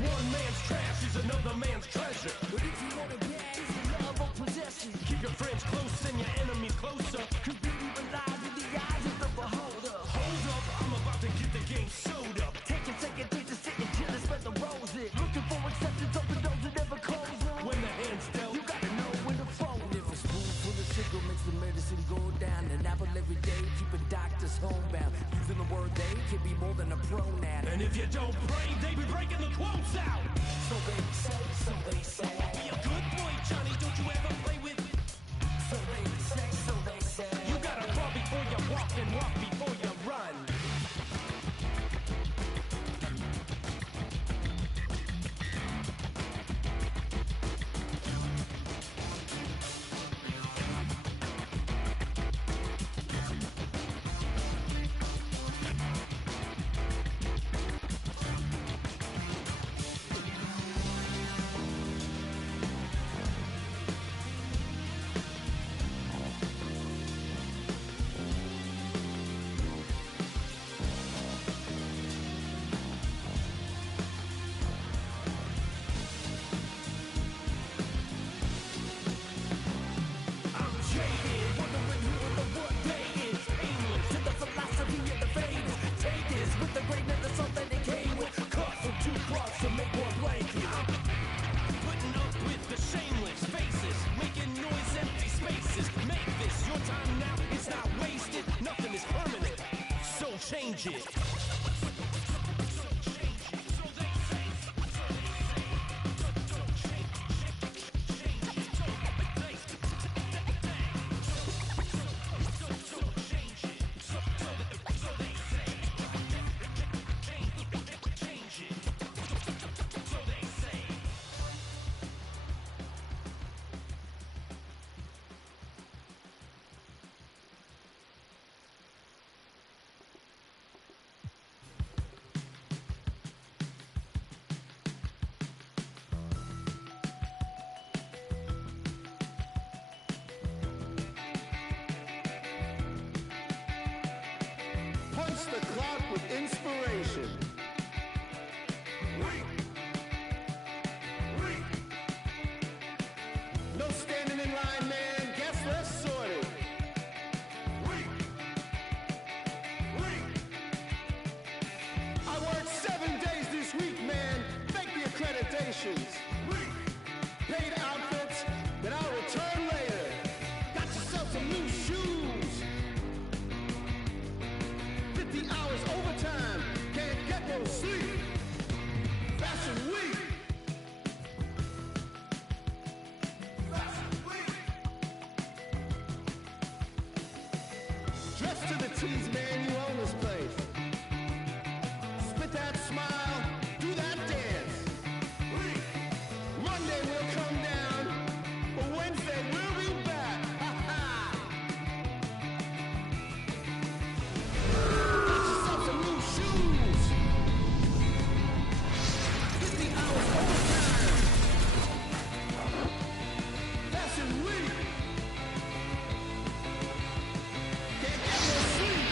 one man's trash is another man's treasure. But if you want a bad, it's the love of possession. Keep your friends close and your enemies closer. Cause beauty relies in the eyes of the beholder. Hold up, I'm about to get the game sewed up. Take a second, take to sit and chill and spread the roses. Looking for acceptance, open doors that never close them. When the hand's dealt, You gotta know when to fold. If a spoonful of sugar makes the medicine go down, an apple every day, keeping doctors homebound. Using the word they can be more than a pronoun. and if you don't pray, they be breaking the quotes out. So they say, so they say. Be a good boy, Johnny, don't you ever play with. So they say, so they say. You gotta crawl before you walk and walk before you run. I'm jaded, wondering who the what day is. Aimless To the philosophy of the famous. Take this with the grain of the salt that it came with. Cut from two cloths to make one blanket. putting up with the shameless faces, making noise, empty spaces. Make this your time now, it's not wasted. Nothing is permanent, so change it. Punch the clock with inspiration. No standing in line, man. Guess less sorted. I worked 7 days this week, man. Fake the accreditations. Paid outfits that I'll return later. Got yourself some new shoes. 50 hours overtime. Can't get no sleep. Fashion week. Fashion week. Dress to the tees, man. You own this place. Spit that smile. Do that dance. Monday we'll come down. But Wednesday we'll be back. Ha ha. Got yourself some new shoes. 50 hours overtime. Fashion week. Can't get no sleep.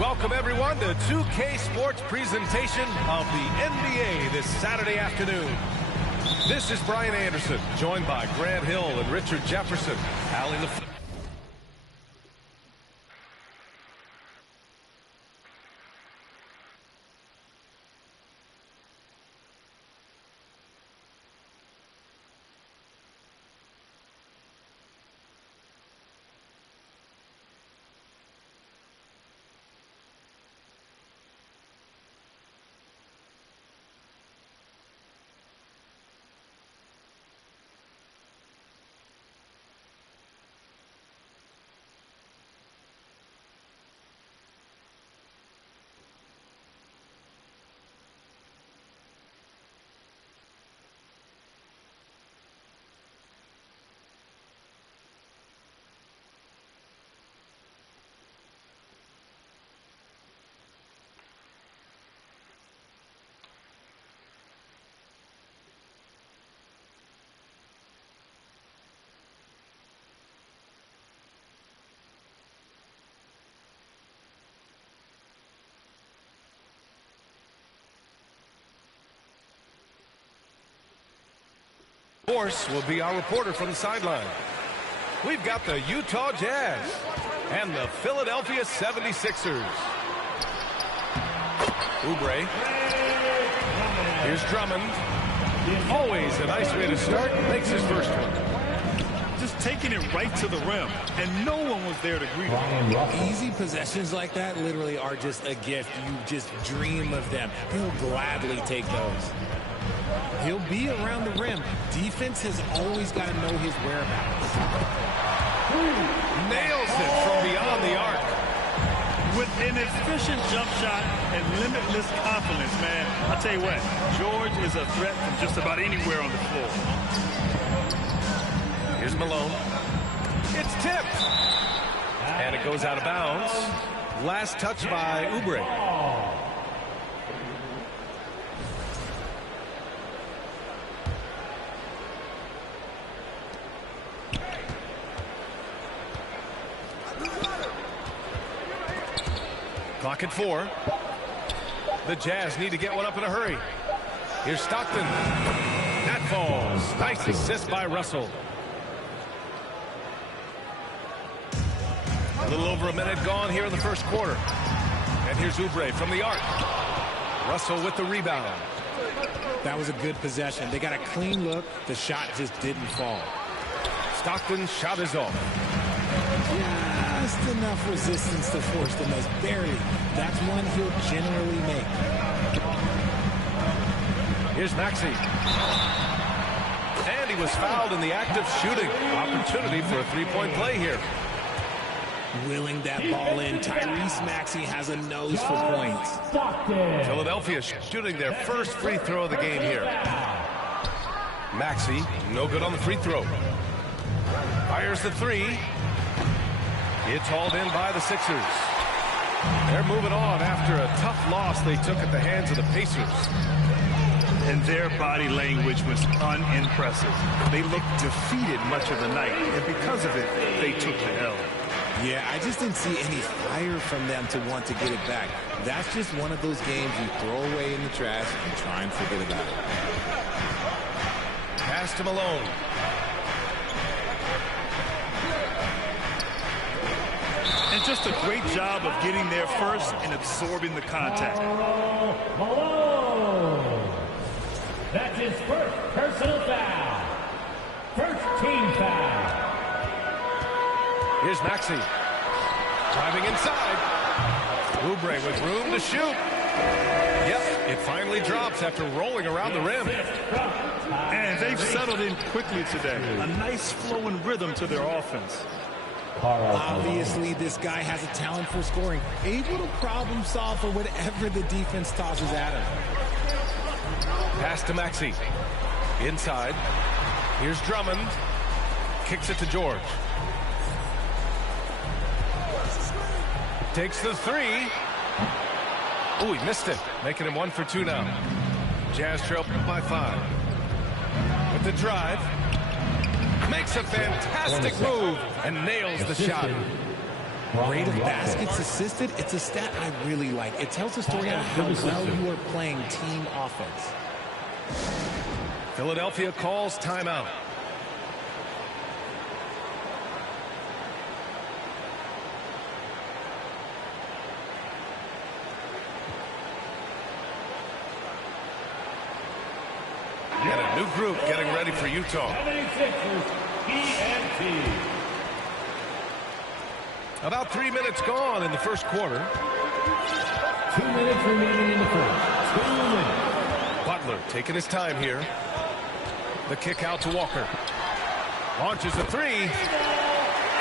Welcome, everyone, to 2K Sports presentation of the NBA this Saturday afternoon. This is Brian Anderson, joined by Grant Hill and Richard Jefferson. Allie LaFleur. Morse will be our reporter from the sideline. We've got the Utah Jazz and the Philadelphia 76ers. Oubre. Here's Drummond. Always a nice way to start. Makes his first one. Just taking it right to the rim, and no one was there to greet him. Easy possessions like that literally are just a gift. You just dream of them. He'll gladly take those. He'll be around the rim. Defense has always got to know his whereabouts. Nails it from beyond the arc. With an efficient jump shot and limitless confidence, man, I'll tell you what, George is a threat from just about anywhere on the floor. Here's Malone. It's tipped. And it goes out of bounds. Last touch by Oubre. Clock at 4. The Jazz need to get one up in a hurry. Here's Stockton. That falls. Nice assist by Russell. A little over a minute gone here in the first quarter. And here's Oubre from the arc. Russell with the rebound. That was a good possession. They got a clean look. The shot just didn't fall. Stockton's shot is off. Just enough resistance to force the miss. Barely. That's one he'll generally make. Here's Maxey. And he was fouled in the act of shooting. Opportunity for a three-point play here. Willing that ball in. Tyrese Maxey has a nose for points. Philadelphia shooting their first free throw of the game here. Maxey, no good on the free throw. Fires the three. It's hauled in by the Sixers. They're moving on after a tough loss they took at the hands of the Pacers. And their body language was unimpressive. They looked defeated much of the night, and because of it, they took the L. Yeah, I just didn't see any fire from them to want to get it back. That's just one of those games you throw away in the trash and try and forget about it. Pass to Malone. And just a great job of getting there first and absorbing the contact. Malone. That's his first personal foul. First team foul. Here's Maxey. Driving inside. Oubre with room to shoot. Yep, it finally drops after rolling around the rim. And they've settled in quickly today. A nice flowing rhythm to their offense. Obviously, this guy has a talent for scoring. Able to problem solve for whatever the defense tosses at him. Pass to Maxey. Inside. Here's Drummond. Kicks it to George. Takes the three. Oh, he missed it. Making him 1 for 2 now. Jazz trail by 5. With the drive. Makes a fantastic move and nails the shot. Rate of baskets assisted, it's a stat I really like. It tells a story on how well you are playing team offense. Philadelphia calls timeout. And a new group getting ready for Utah. 76ers ENT. About 3 minutes gone in the first quarter. 2 minutes remaining in the first. 2 minutes. Butler taking his time here. The kick out to Walker. Launches a three.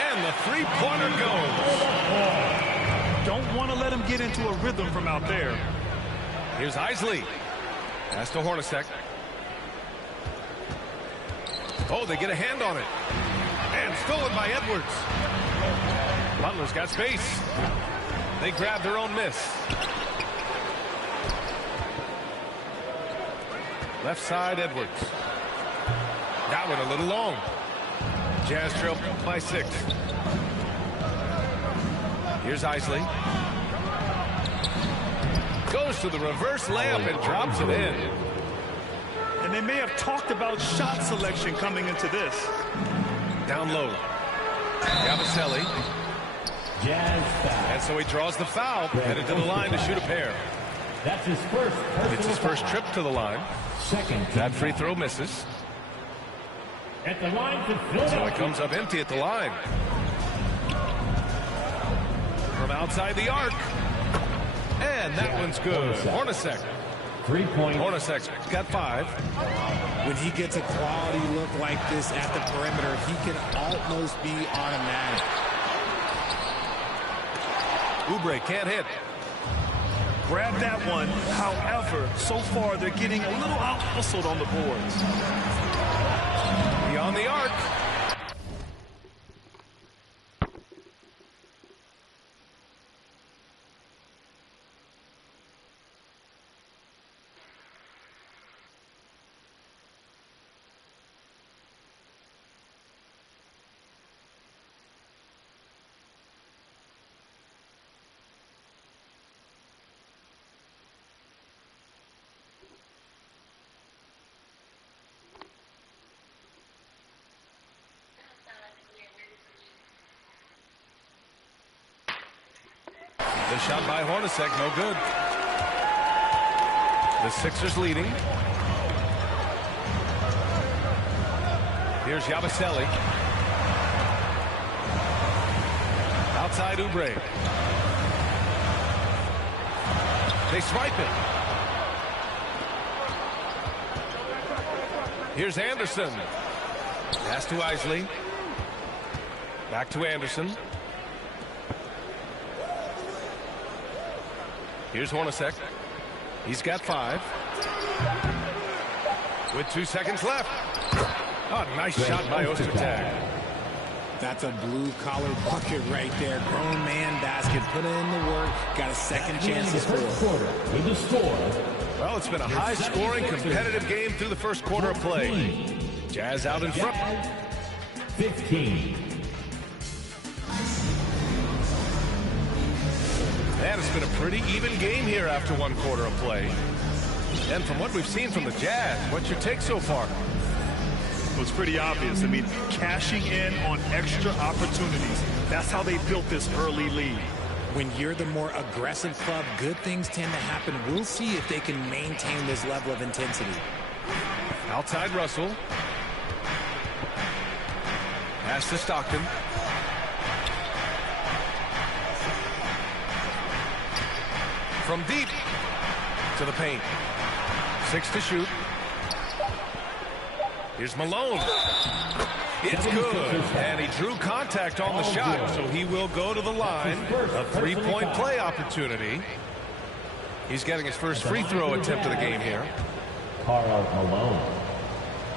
And the three-pointer goes. Don't want to let him get into a rhythm from out there. Here's Isley. Pass to Hornacek. Oh, they get a hand on it. And stolen by Edwards. Butler's got space. They grab their own miss. Left side, Edwards. That one a little long. Jazz trail by 6. Here's Isley. Goes to the reverse layup and drops it in. And they may have talked about shot selection coming into this. Down low. Yabusele. Jazz foul. And so he draws the foul, headed to the line to shoot a pair. That's his first personal It's his first foul. trip to the line. Second. That free throw misses. At the line for So Philadelphia. it comes up empty at the line. From outside the arc. And that one's good. Hornacek. 3 points. Hornacek's got 5. When he gets a quality look like this at the perimeter, he can almost be automatic. Oubre can't hit. Grab that one. However, so far they're getting a little out-hustled on the boards. Beyond the arc. The shot by Hornacek, no good. The Sixers leading. Here's Yabusele. Outside Oubre. They swipe it. Here's Anderson. Pass to Isley. Back to Anderson. Here's Hornacek. He's got 5. With 2 seconds left. Oh, nice shot by Ostertag. That's a blue-collar bucket right there. Grown man basket. Put in the work. Got a second chance to First score. quarter with the score. Well, it's been a high-scoring, competitive game through the first quarter of play. Jazz out in front. 15. And it's been a pretty even game here after 1 quarter of play. And from what we've seen from the Jazz, what's your take so far? It was pretty obvious. I mean, cashing in on extra opportunities. That's how they built this early lead. When you're the more aggressive club, good things tend to happen. We'll see if they can maintain this level of intensity. Outside Russell. Pass to Stockton. From deep to the paint. 6 to shoot. Here's Malone. It's good. And he drew contact on the shot, so he will go to the line. A 3-point play opportunity. He's getting his first free throw attempt of the game here. Karl Malone.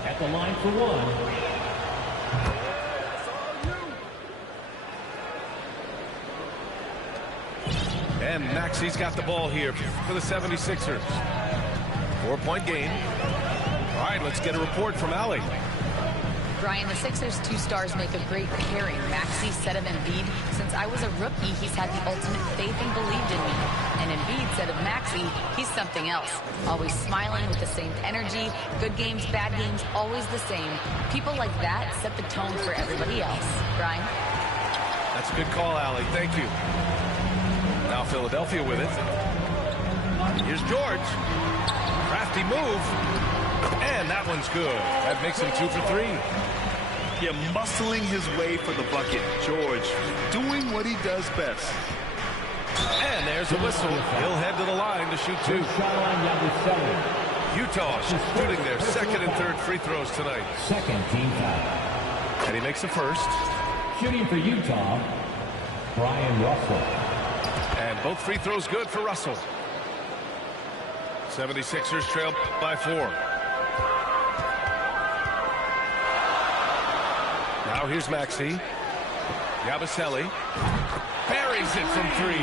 At the line for 1. And Maxi's got the ball here for the 76ers. 4-point game. All right, let's get a report from Allie. Brian, the Sixers' 2 stars make a great pairing. Maxey said of Embiid, since I was a rookie, he's had the ultimate faith and believed in me. And Embiid said of Maxey, he's something else. Always smiling with the same energy. Good games, bad games, always the same. People like that set the tone for everybody else. Brian? That's a good call, Allie. Thank you. Now Philadelphia with it. Here's George. Crafty move. And that one's good. That makes him 2 for 3. Yeah, muscling his way for the bucket. George doing what he does best. And there's a whistle. He'll head to the line to shoot 2. Shot on Yabusele. Utah shooting their second and third free throws tonight. Second team foul. And he makes the first. Shooting for Utah, Brian Russell. And both free throws good for Russell. 76ers trail by 4. Now here's Maxey. Yabusele buries it from 3.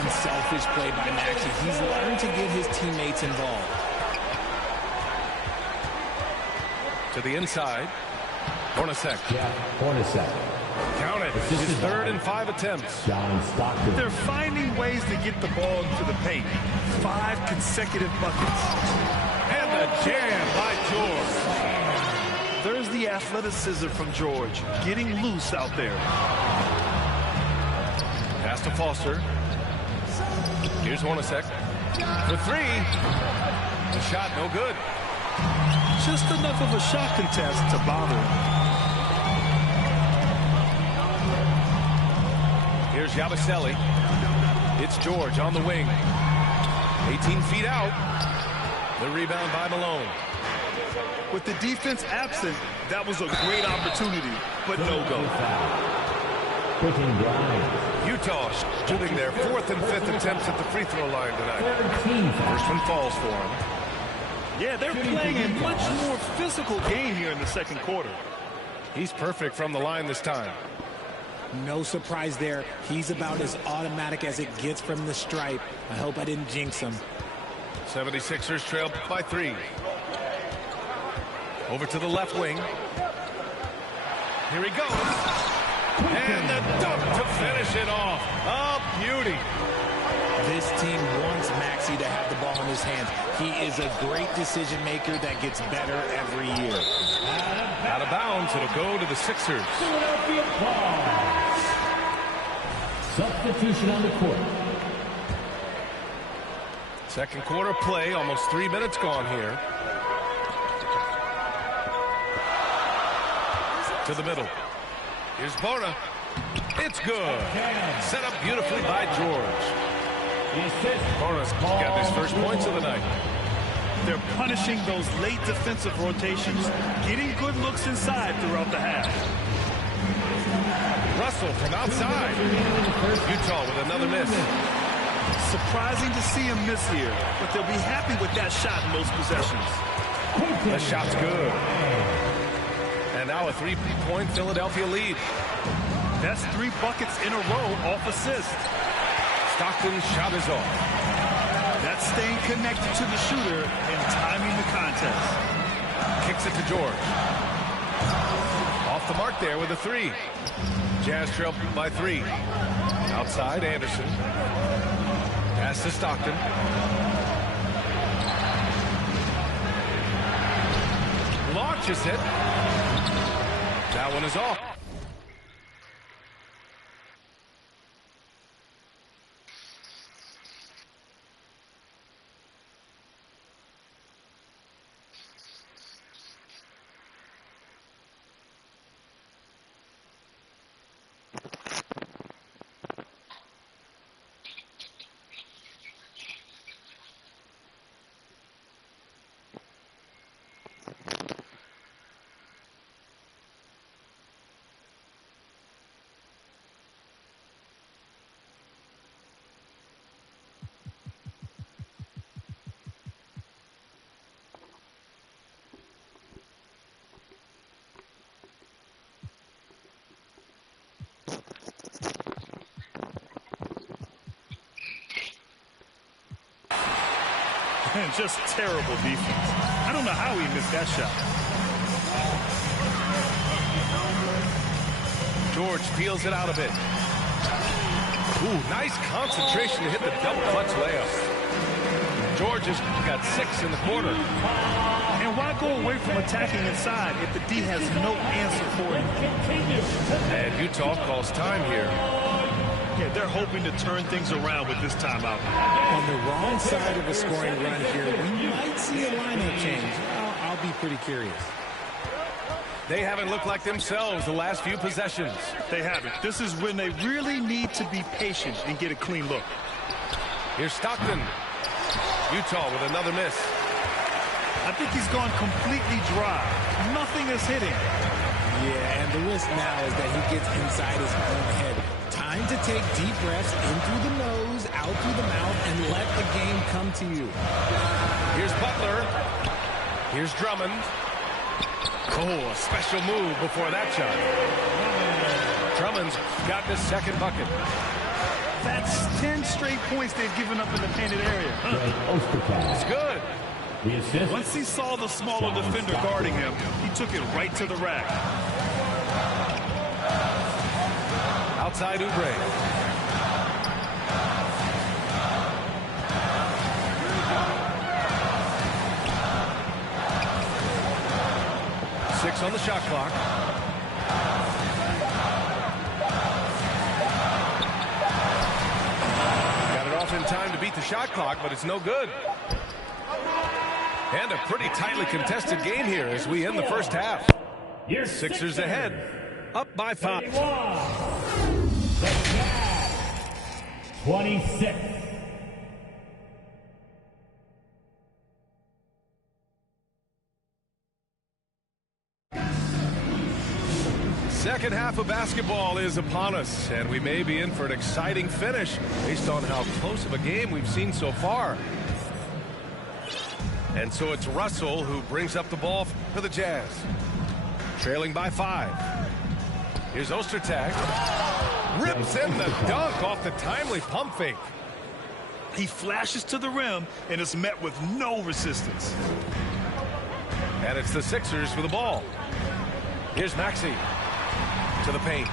Unselfish play by Maxey. He's learned to get his teammates involved. To the inside. Hornacek. Jeff Hornacek. Count it. His third and 5 attempts. John Stockton. They're finding ways to get the ball into the paint. 5 consecutive buckets. And the Jam by George. There's the athleticism from George, getting loose out there. Pass to Foster. Here's Hornacek for three. The shot no good. Just enough of a shot contest to bother him. Here's Yabusele. It's George on the wing. 18 feet out. The rebound by Malone. With the defense absent, that was a great opportunity, but no go. Utah shooting their 4th and 5th attempts at the free throw line tonight. First one falls for them. Yeah, they're playing a much more physical game here in the second quarter. He's perfect from the line this time. No surprise there. He's about as automatic as it gets from the stripe. I hope I didn't jinx him. 76ers trail by 3. Over to the left wing. Here he goes. And the dunk to finish it off. A beauty. This team wants Maxey to have the ball in his hands. He is a great decision maker that gets better every year. Out of bounds, it'll go to the Sixers. Philadelphia ball. Substitution on the court. Second quarter play, almost 3 minutes gone here. To the middle. Here's Bona. It's good. Set up beautifully by George. Bona's got his first points of the night. They're punishing those late defensive rotations, getting good looks inside throughout the half. Russell from outside. Utah with another miss. Surprising to see him miss here, but they'll be happy with that shot in most possessions. The shot's good. And now a 3-point Philadelphia lead. That's 3 buckets in a row off assist. Stockton's shot is off. That's staying connected to the shooter and timing the contest. Kicks it to George. Off the mark there with a 3. Jazz trail by 3. Outside, Anderson. Pass to Stockton. Launches it. That one is off. And just terrible defense. I don't know how he missed that shot. George peels it out a bit. Ooh, nice concentration to hit the double clutch layup. George has got 6 in the quarter. And why go away from attacking inside if the D has no answer for him? And Utah calls time here. Yeah, they're hoping to turn things around with this timeout. On the wrong side of a scoring run here, we might see a lineup change. I'll be pretty curious. They haven't looked like themselves the last few possessions. They haven't. This is when they really need to be patient and get a clean look. Here's Stockton. Utah with another miss. I think he's gone completely dry. Nothing is hitting. Yeah, and the risk now is that he gets inside his own head. Time to take deep breaths in through the nose, out through the mouth, and let the game come to you. Here's Butler. Here's Drummond. Oh, a special move before that shot. Drummond's got his second bucket. That's 10 straight points they've given up in the painted area. It's good. Once he saw the smaller defender guarding him, he took it right to the rack. Outside Oubre. on the shot clock. Got it off in time to beat the shot clock, but it's no good. And a pretty tightly contested game here as we end the first half. Sixers ahead, up by 5. 26. Second half of basketball is upon us, and we may be in for an exciting finish based on how close of a game we've seen so far. And so it's Russell who brings up the ball for the Jazz. Trailing by 5. Here's Ostertag. Rips in the dunk off the timely pump fake. He flashes to the rim and is met with no resistance. And it's the Sixers with the ball. Here's Maxey to the paint.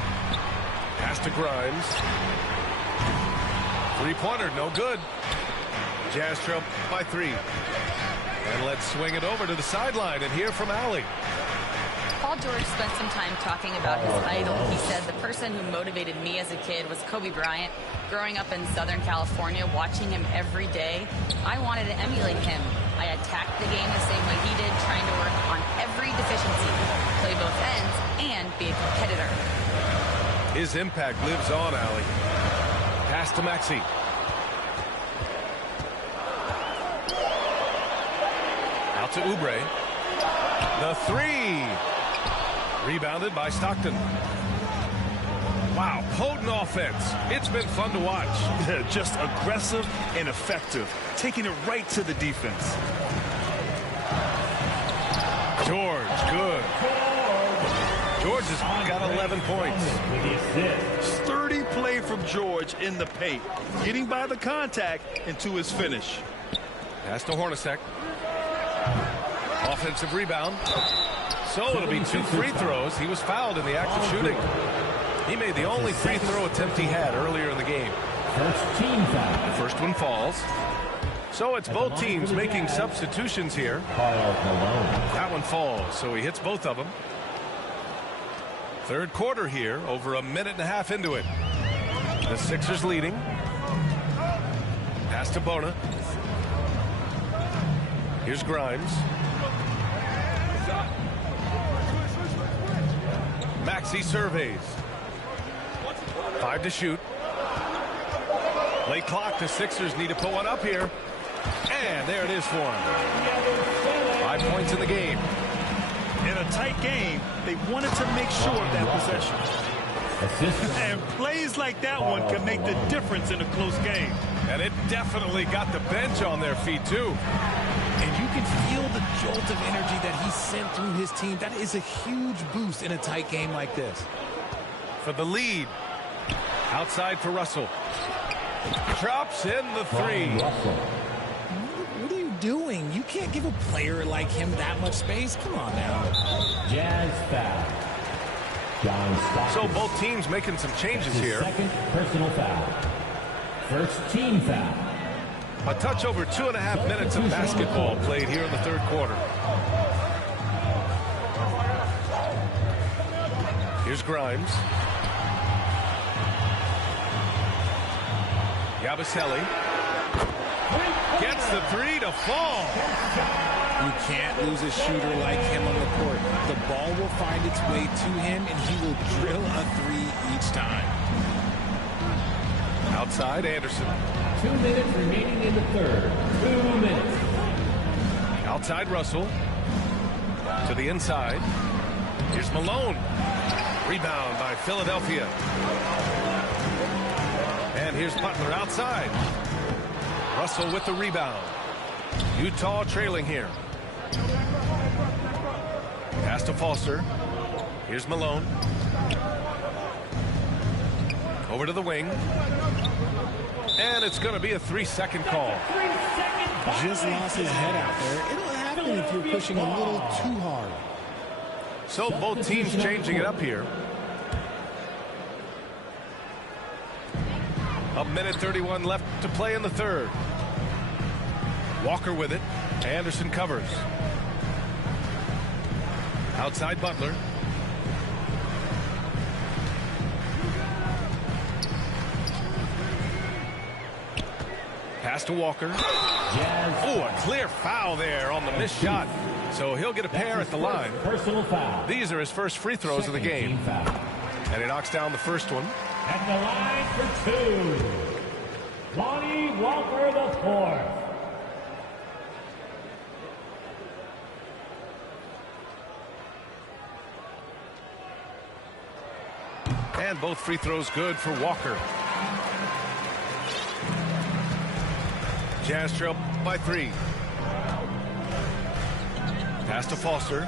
Pass to Grimes. Three-pointer, no good. Jazz trail by 3. And let's swing it over to the sideline and hear from Allie. Paul George spent some time talking about his idol. He said, the person who motivated me as a kid was Kobe Bryant. Growing up in Southern California, watching him every day, I wanted to emulate him. I attacked the game the same way he did, trying to work on every deficiency, play both ends, and be a competitor. His impact lives on, Allie. Pass to Maxey. Out to Oubre. The 3. Rebounded by Stockton. Wow, potent offense. It's been fun to watch. Just aggressive and effective, taking it right to the defense. George, good. George has got 11 points. Sturdy play from George in the paint, getting by the contact and to his finish. Pass to Hornacek. Offensive rebound. So it'll be 2 free throws. He was fouled in the act of shooting. He made the only free throw attempt he had earlier in the game. First team foul. The first one falls. So it's both teams making substitutions here. That one falls, so he hits both of them. Third quarter here, over a minute and a half into it. The Sixers leading. Pass to Bona. Here's Grimes. Maxey surveys. 5 to shoot. Late clock. The Sixers need to put one up here. And there it is for him. 5 points in the game. In a tight game, they wanted to make sure of that possession. And plays like that one can make the difference in a close game. And it definitely got the bench on their feet, too. And you can feel the jolt of energy that he sent through his team. That is a huge boost in a tight game like this. For the lead. Outside for Russell. Drops in the 3. What are you doing? You can't give a player like him that much space. Come on now. Jazz foul. So both teams making some changes here. Second personal foul. First team foul. A touch over 2.5 minutes of basketball played here in the third quarter. Here's Grimes. Yabusele gets the 3 to fall. You can't lose a shooter like him on the court. The ball will find its way to him, and he will drill a 3 each time. Outside, Anderson. 2 minutes remaining in the third. 2 minutes. Outside, Russell. To the inside. Here's Malone. Rebound by Philadelphia. And here's Butler outside. Russell with the rebound. Utah trailing here. Pass to Foster. Here's Malone. Over to the wing. And it's going to be a 3-second call. Just lost his head out there. It'll happen if you're pushing a little too hard. So both teams changing it up here. A minute 31 left to play in the third. Walker with it. Anderson covers. Outside Butler. Pass to Walker. Oh, a clear foul there on the missed shot. So he'll get a pair at the line. Personal foul. These are his first free throws of the game. And he knocks down the first one. At the line for 2. Lonnie Walker the fourth. And both free throws good for Walker. Jazz trail by 3. Pass to Foster.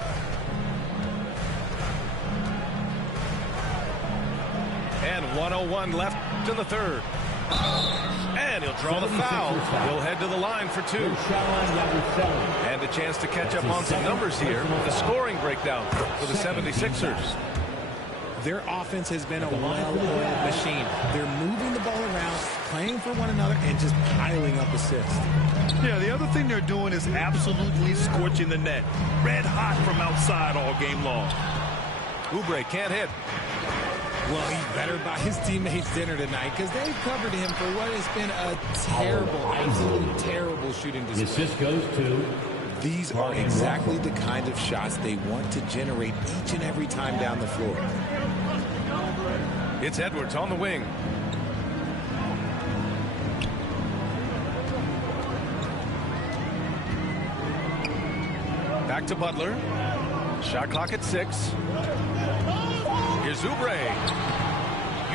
And 1:01 left in the third. And he'll draw the foul. He'll head to the line for 2. And a chance to catch up on some numbers here with the scoring breakdown for the 76ers. Their offense has been a well-oiled machine. They're moving the ball around, playing for one another, and just piling up assists. Yeah, the other thing they're doing is absolutely scorching the net. Red hot from outside all game long. Oubre can't hit. Well, he better buy his teammates dinner tonight because they've covered him for what has been a terrible, absolutely terrible shooting display. The assist goes to... These are exactly the kind of shots they want to generate each and every time down the floor. It's Edwards on the wing. Back to Butler. Shot clock at 6. Here's Oubre.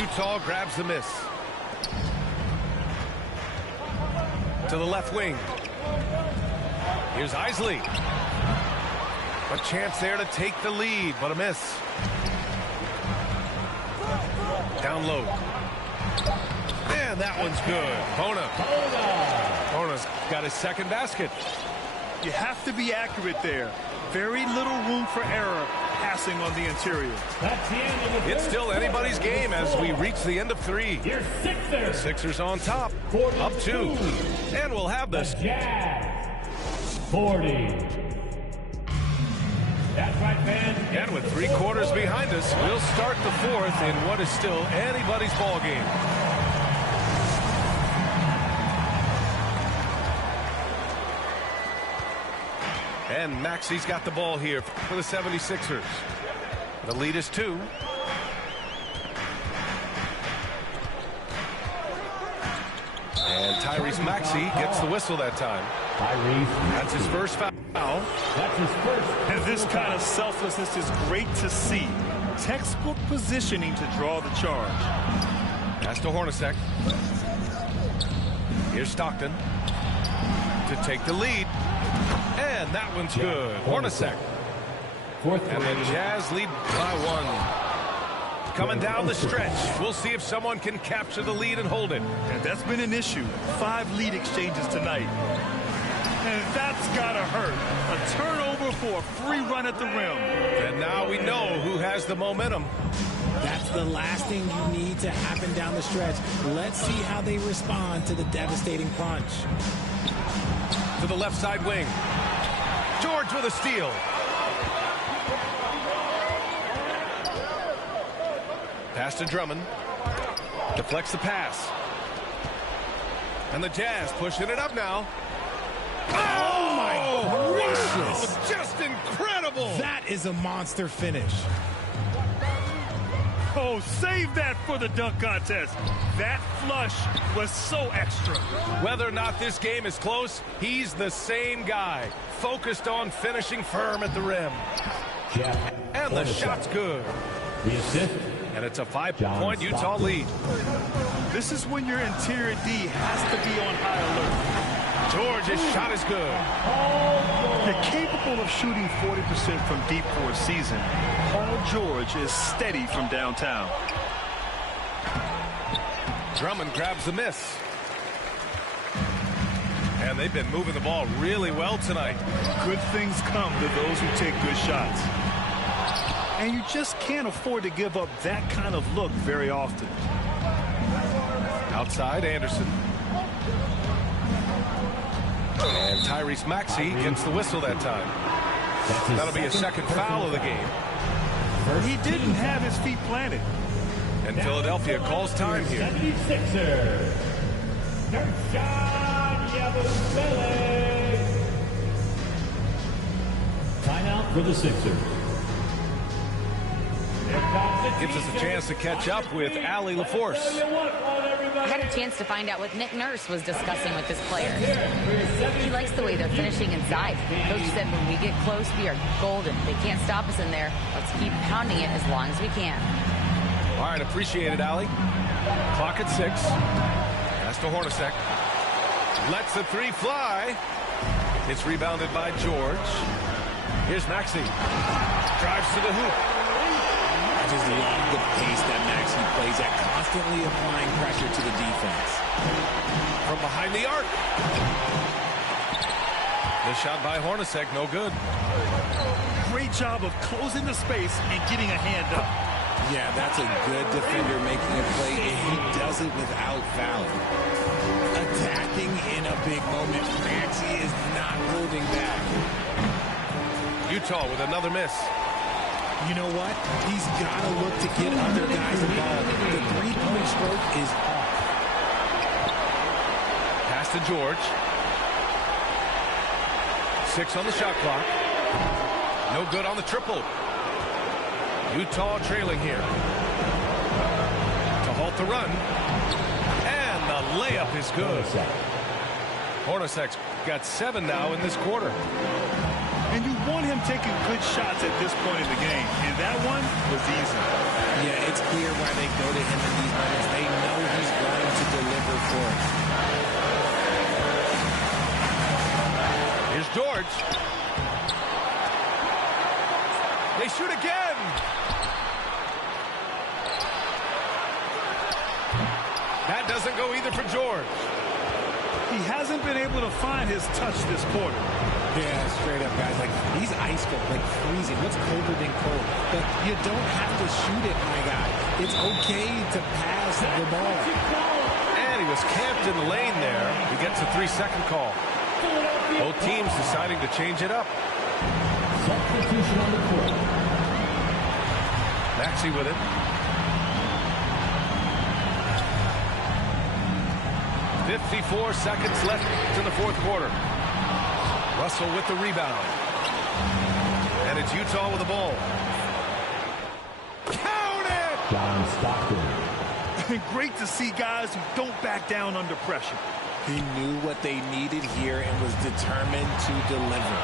Utah grabs the miss. To the left wing. Here's Isley. A chance there to take the lead, but a miss. Down low. And that one's good. Bona's got his second basket. You have to be accurate there. Very little room for error passing on the interior. That's the end of the It's still anybody's game as we reach the end of 3. Your Sixers. The Sixers on top, up 2. And we'll have this. Jazz. 40. That's right, fans. And with 3 quarters behind us, we'll start the 4th in what is still anybody's ball game. And Maxi's got the ball here for the 76ers. The lead is 2. And Tyrese Maxey gets the whistle that time. That's his first foul. That's his first. And this kind of selflessness is great to see. Textbook positioning to draw the charge. Pass to Hornacek. Here's Stockton to take the lead. And that one's good. Hornacek. And the Jazz lead by 1. Coming down the stretch. We'll see if someone can capture the lead and hold it. And that's been an issue. 5 lead exchanges tonight. And that's gotta hurt. A turnover for a free run at the rim. And now we know who has the momentum. That's the last thing you need to happen down the stretch. Let's see how they respond to the devastating punch. To the left side wing. George with a steal. Pass to Drummond. Deflects the pass. And the Jazz pushing it up now. Oh my gracious! Just incredible! That is a monster finish. Oh, save that for the dunk contest. That flush was so extra. Whether or not this game is close, he's the same guy. Focused on finishing firm at the rim. And the shot's good. The assist. And it's a 5-point Utah lead. This is when your interior D has to be on high alert. George's shot is good. They're capable of shooting 40% from deep for a season. Paul George is steady from downtown. Drummond grabs the miss. And they've been moving the ball really well tonight. Good things come to those who take good shots. And you just can't afford to give up that kind of look very often. Outside, Anderson. And Tyrese Maxey gets the whistle that time. That'll be his second foul of the game. He didn't have his feet planted. And Philadelphia calls time here. 76ers. Nershon Yabusele. Timeout for the Sixers. Gives us a chance to catch up with Allie LaForce. I had a chance to find out what Nick Nurse was discussing with his players. He likes the way they're finishing inside. Coach said when we get close, we are golden. They can't stop us in there. Let's keep pounding it as long as we can. All right, appreciate it, Allie. Clock at 6. Pass to Hornacek. Lets the three fly. It's rebounded by George. Here's Maxey. Drives to the hoop. I just love the pace that Maxey plays at, constantly applying pressure to the defense. From behind the arc. The shot by Hornacek, no good. Great job of closing the space and getting a hand up. Yeah, that's a good defender making a play, and he does it without fouling. Attacking in a big moment. Maxey is not holding back. Utah with another miss. You know what? He's got to look to get other guys involved. The three-point stroke is off. Pass to George. 6 on the shot clock. No good on the triple. Utah trailing here. To halt the run. And the layup is good. Hornacek's got 7 now in this quarter. And you want him taking good shots at this point in the game. And that one was easy. Yeah, it's clear why they go to him in these moments. They know he's going to deliver for us. Here's George. They shoot again. That doesn't go either for George. He hasn't been able to find his touch this quarter. Yeah, straight up, guys. Like, he's ice cold, like freezing. What's colder than cold? But you don't have to shoot it, my guy. It's okay to pass the ball. And he was camped in the lane there. He gets a 3-second call. Both teams deciding to change it up. Substitution on the court. Maxey with it. .54 seconds left in the fourth quarter. Russell with the rebound. And it's Utah with the ball. Count it! John Stockton. Great to see guys who don't back down under pressure. He knew what they needed here and was determined to deliver.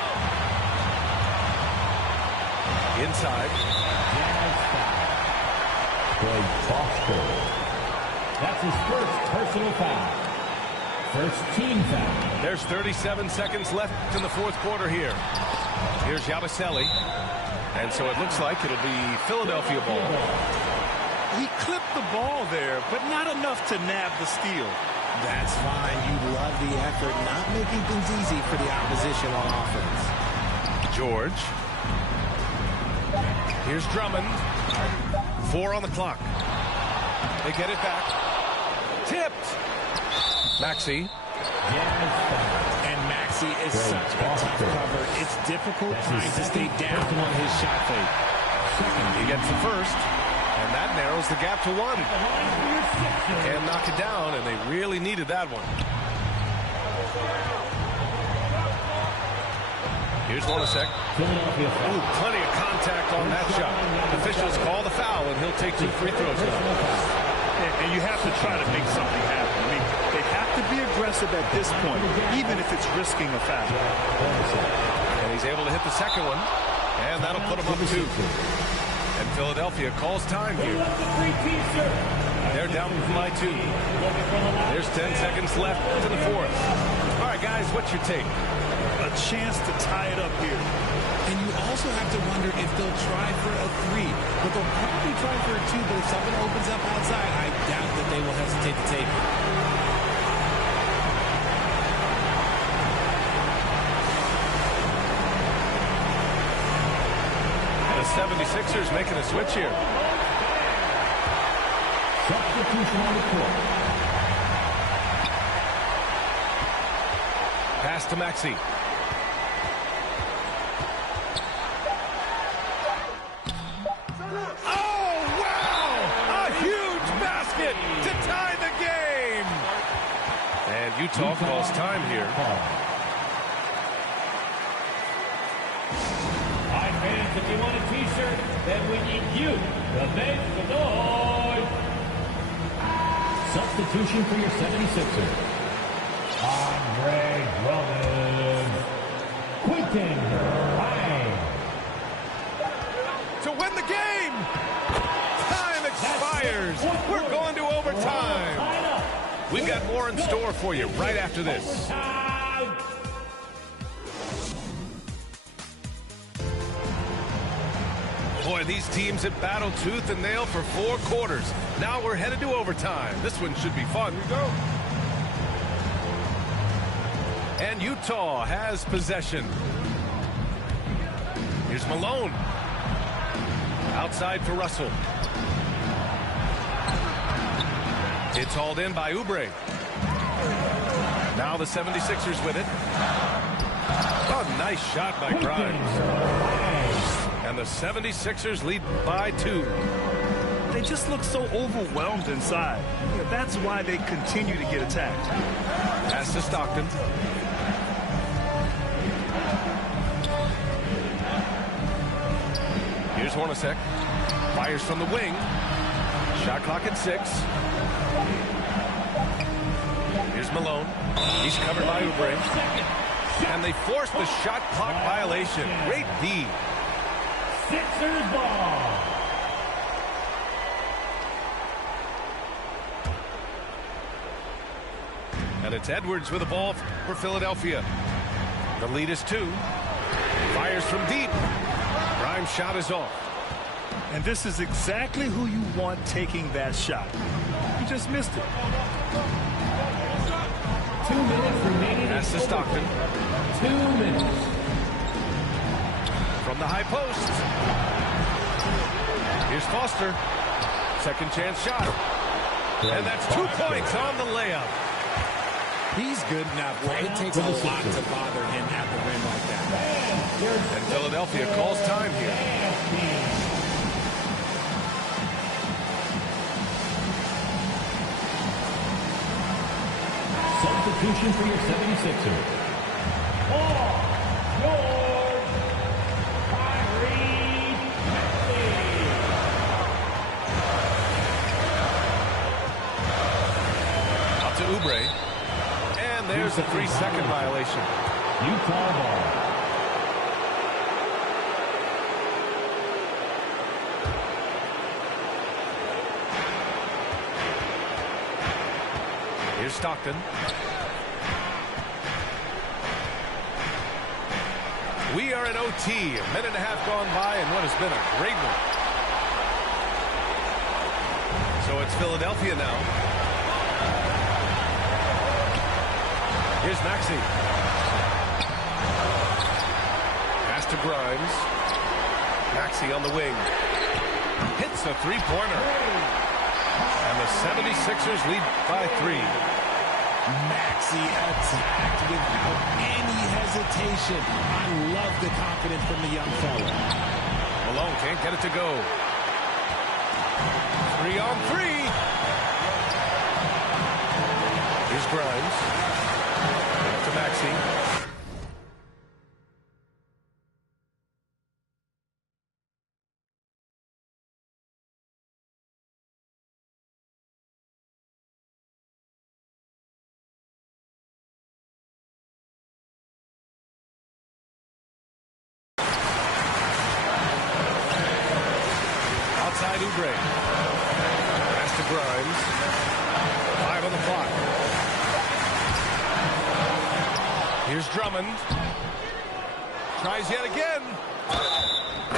Inside. Greg Foster. That's his first personal foul. First team foul. There's 37 seconds left in the fourth quarter here. Here's Yabusele. And so it looks like it'll be Philadelphia ball. He clipped the ball there, but not enough to nab the steal. That's fine. You love the effort, not making things easy for the opposition on offense. George. Here's Drummond. 4 on the clock. They get it back. Tipped. Maxey. And Maxey is such a tough cover. It's difficult trying to stay down on his shot fake. He gets the first, and that narrows the gap to 1. Can't knock it down, and they really needed that one. Here's Hornacek. Ooh, plenty of contact on that shot. Officials call the foul, and he'll take 2 free throws now. And you have to try to make something happen. I mean, they have to be aggressive at this point, even if it's risking a foul. And he's able to hit the second one, and that'll put him up 2. And Philadelphia calls time here. They're down by 2. There's 10 seconds left to the fourth. All right, guys, what's your take? A chance to tie it up here. And you also have to wonder if they'll try for a 3. But they'll probably try for a 2, but if something opens up outside, I doubt that they will hesitate to take it. The 76ers making a switch here. Substitution on the court. Pass to Maxey. Utah calls time here. All right, fans, if you want a t-shirt, then we need you to make the noise. Substitution for your 76ers. Andre Drummond. Quentin Grimes. To win the game! Time expires. We're going to overtime. We've got more in store for you right after this. Boy, these teams have battled tooth and nail for 4 quarters. Now we're headed to overtime. This one should be fun. Here we go. And Utah has possession. Here's Malone. Outside for Russell. It's hauled in by Oubre. Now the 76ers with it. Oh, nice shot by Grimes. And the 76ers lead by 2. They just look so overwhelmed inside. That's why they continue to get attacked. Pass to Stockton. Here's Hornacek. Fires from the wing. Shot clock at 6. Here's Malone. He's covered by Oubre. And they force the shot clock violation. Great D. Sixers ball. And it's Edwards with the ball for Philadelphia. The lead is 2. Fires from deep. Grimes' shot is off. And this is exactly who you want taking that shot. He just missed it. 2 minutes remaining. Pass to Stockton. 2 minutes. From the high post. Here's Foster. Second chance shot. And that's 2 points on the layup. He's good enough where it takes a lot to bother him at the rim like that. And Philadelphia calls time here. Substitution for your 76ers. Paul George. Kyrie Maxey. Out to Oubre. And there's a 3-second violation. Utah ball. Here's Stockton. We are in OT. A minute and a half gone by and what has been a great one. So it's Philadelphia now. Here's Maxey. Pass to Grimes. Maxey on the wing. Hits a 3-pointer. And the 76ers lead by 3. Maxey attacked without any hesitation. I love the confidence from the young fella. Malone can't get it to go. 3 on 3. Here's Grimes. To Maxey. Outside Oubre. Pass to Grimes. 5 on the clock. Here's Drummond. Tries yet again.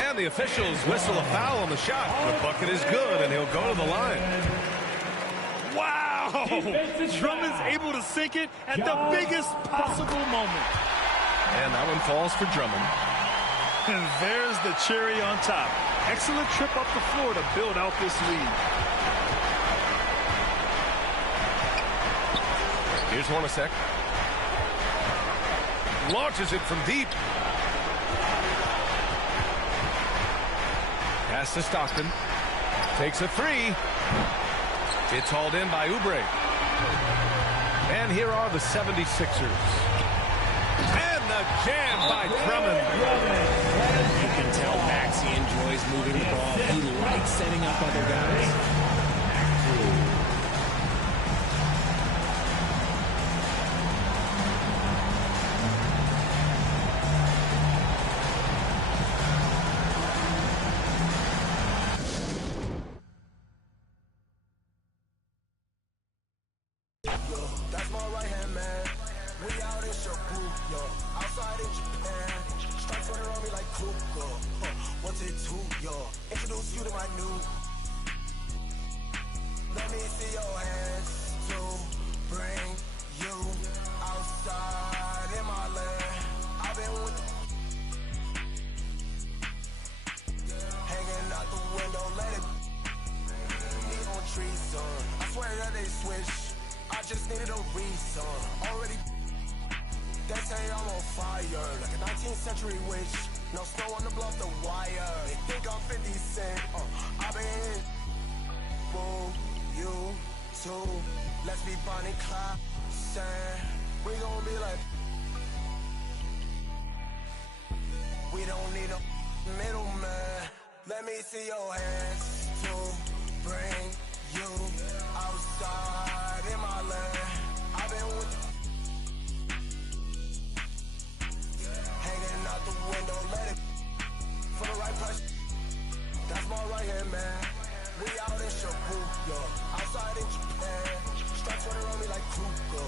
And the officials whistle a foul on the shot. The bucket is good, and he'll go to the line. Wow! Drummond's able to sink it at the biggest possible moment. And that one falls for Drummond. And there's the cherry on top. Excellent trip up the floor to build out this lead. Here's Hornacek. Launches it from deep. Pass to Stockton. Takes a 3. It's hauled in by Oubre. And here are the 76ers. And the jam by Drummond. You can tell Maxey enjoys moving the ball. He likes setting up other guys. That's my right hand man. We out in Shabu, yo. Outside in Japan. Strikes running around me like Kuko. What's it to, yo? Introduce you to my new. Let me see your hands to bring you outside in my land. I've been with hanging out the window, let it be on trees, son. I swear that they switch. I just needed a reason. Already, they say I'm on fire, like a 19th century witch. No snow on the bluff, the wire. They think I'm 50 Cent. I've been boom, you too. Let's be Bonnie Clyde. We gon' be like, we don't need a middleman. Let me see your hands to bring you outside in my land. I've been with hanging out the window, let it for the right price. That's my right hand man. We out in Shabu, yo. Outside in Japan. Stripes running around me like Kuko.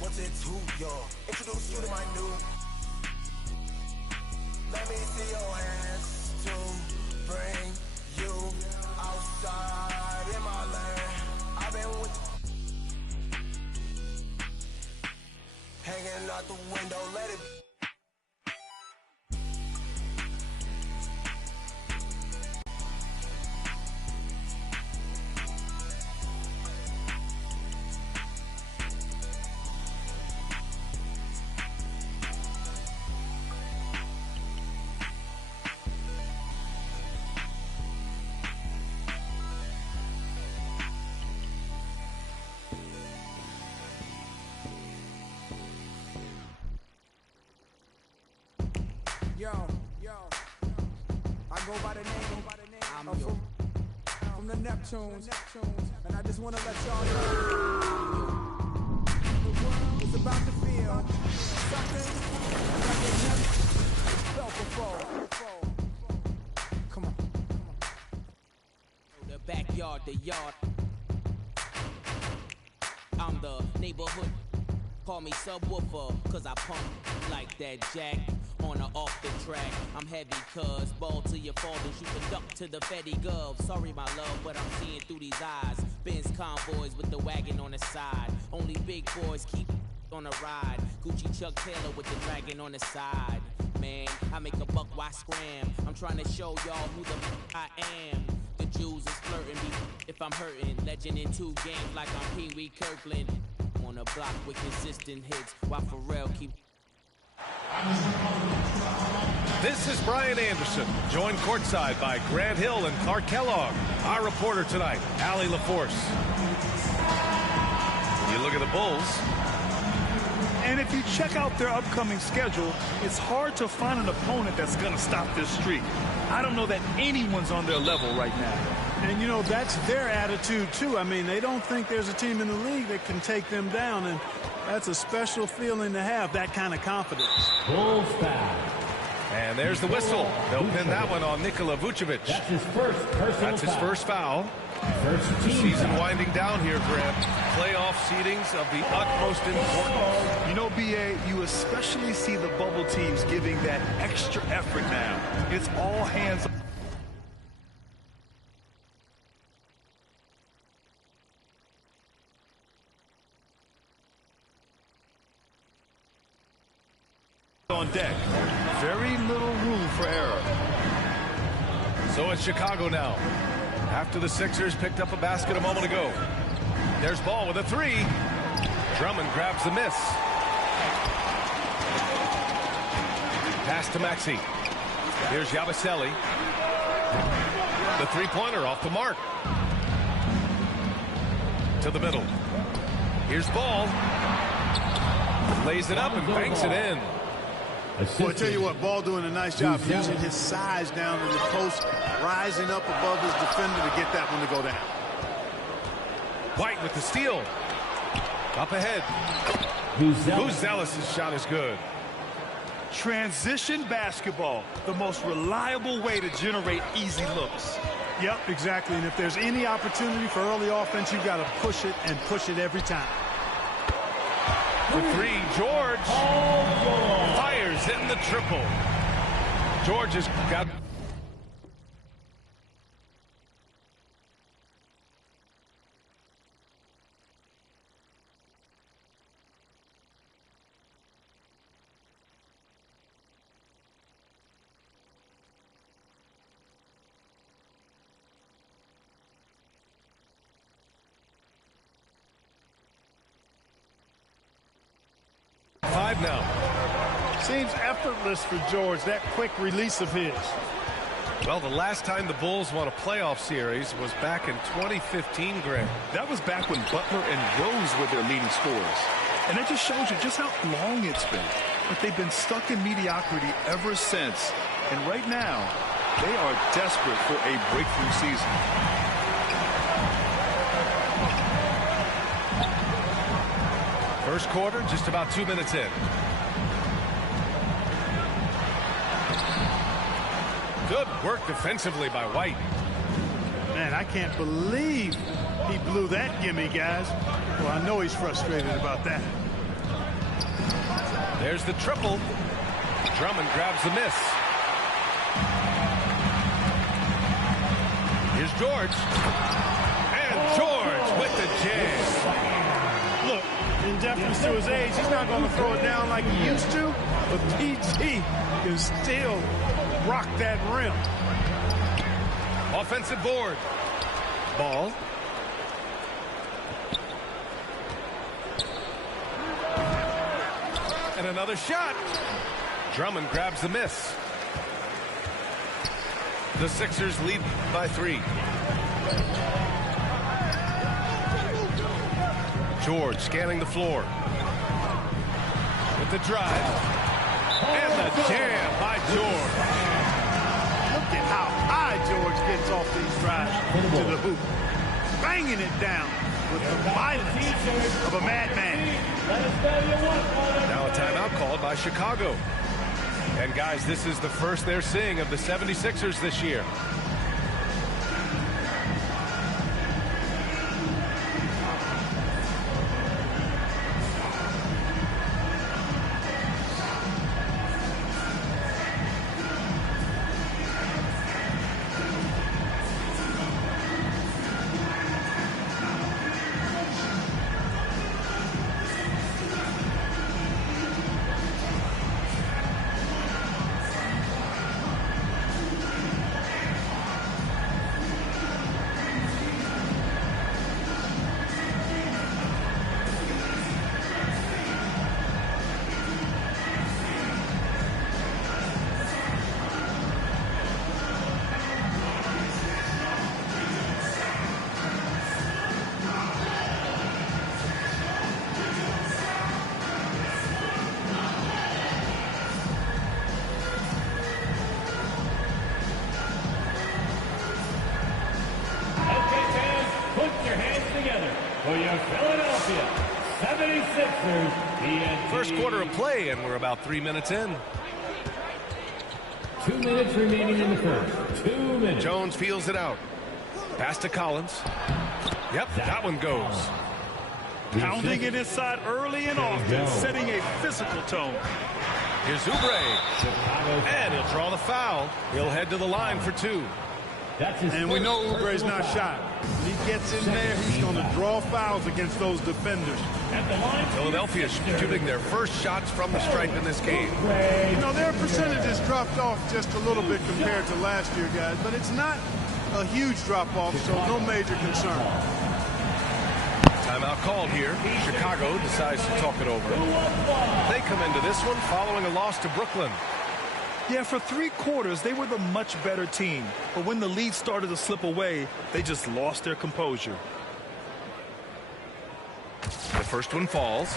What's it to, yo? Introduce you to my new. Let me see your hands to bring you outside in my land. I've been with hanging out the window, let it. Yo, I go by the name of from the Neptunes, and I just want to let y'all know the world is about to feel something like it never felt before. Come on. The backyard, the yard. I'm the neighborhood. Call me subwoofer, cause I pump like that jack on or off the track. I'm heavy cuz, ball to your fathers, you can duck to the Fetty Gov. Sorry my love, but I'm seeing through these eyes. Benz convoys with the wagon on the side. Only big boys keep on the ride. Gucci Chuck Taylor with the dragon on the side. Man, I make a buck, why scram? I'm trying to show y'all who the I am. The Jews is flirting me if I'm hurting. Legend in 2 games like I'm Pee Wee Kirkland. On a block with consistent hits, while Pharrell keep. This is Brian Anderson, joined courtside by Grant Hill and Clark Kellogg. Our reporter tonight, Allie LaForce. You look at the Bulls. And if you check out their upcoming schedule, it's hard to find an opponent that's going to stop this streak. I don't know that anyone's on their level right now. And, you know, that's their attitude, too. I mean, they don't think there's a team in the league that can take them down, and that's a special feeling to have, that kind of confidence. Bulls foul. And there's the whistle. They'll pin that one on Nikola Vucevic. That's his first personal foul. That's his first foul. First team Season foul. winding down here, Grant. Playoff seedings of the utmost importance. You know, B.A., you especially see the bubble teams giving that extra effort now. It's all hands on deck. Very little room for error. So it's Chicago now. After the Sixers picked up a basket a moment ago. There's Ball with a 3. Drummond grabs the miss. Pass to Maxey. Here's Yabusele. The three-pointer off the mark. To the middle. Here's Ball. Lays it up and banks it in. Well, I tell you what, Ball doing a nice job using his size down in the post, rising up above his defender to get that one to go down. White with the steal. Up ahead. Zealous' shot is good. Transition basketball, the most reliable way to generate easy looks. Yep, exactly. And if there's any opportunity for early offense, you've got to push it and push it every time. For three, George fires hitting the triple. George has got... Five now. Seems effortless for George, that quick release of his. Well, the last time the Bulls won a playoff series was back in 2015, Greg. That was back when Butler and Rose were their leading scorers. And that just shows you just how long it's been. But they've been stuck in mediocrity ever since. And right now, they are desperate for a breakthrough season. First quarter, just about 2 minutes in. Good work defensively by White. Man, I can't believe he blew that gimme, guys. Well, I know he's frustrated about that. There's the triple. Drummond grabs the miss. Here's George. And George with the jam. Look, in deference to his age, he's not going to throw it down like he used to, but PG can still rock that rim. Offensive board. Ball. And another shot. Drummond grabs the miss. The Sixers lead by 3. George scanning the floor. With the drive. And the jam by George. Look at how high George gets off these drives to the hoop. Banging it down with the violence of a madman. Now a timeout called by Chicago. And guys, this is the first they're seeing of the 76ers this year. First quarter of play, and we're about 3 minutes in. 2 minutes remaining in the first. 2 minutes. Jones feels it out. Pass to Collins. Yep, that one goes. Pounding it inside early and often, setting a physical tone. Here's Oubre. And he'll draw the foul. He'll head to the line for 2. And we know Oubre's not shy. When he gets in there, he's going to draw fouls against those defenders. Philadelphia shooting their first shots from the stripe in this game. You know, their percentages dropped off just a little bit compared to last year, guys, but it's not a huge drop-off, so no major concern. Timeout called here. Chicago decides to talk it over. They come into this one following a loss to Brooklyn. Yeah, for 3 quarters, they were the much better team. But when the lead started to slip away, they just lost their composure. The First one falls.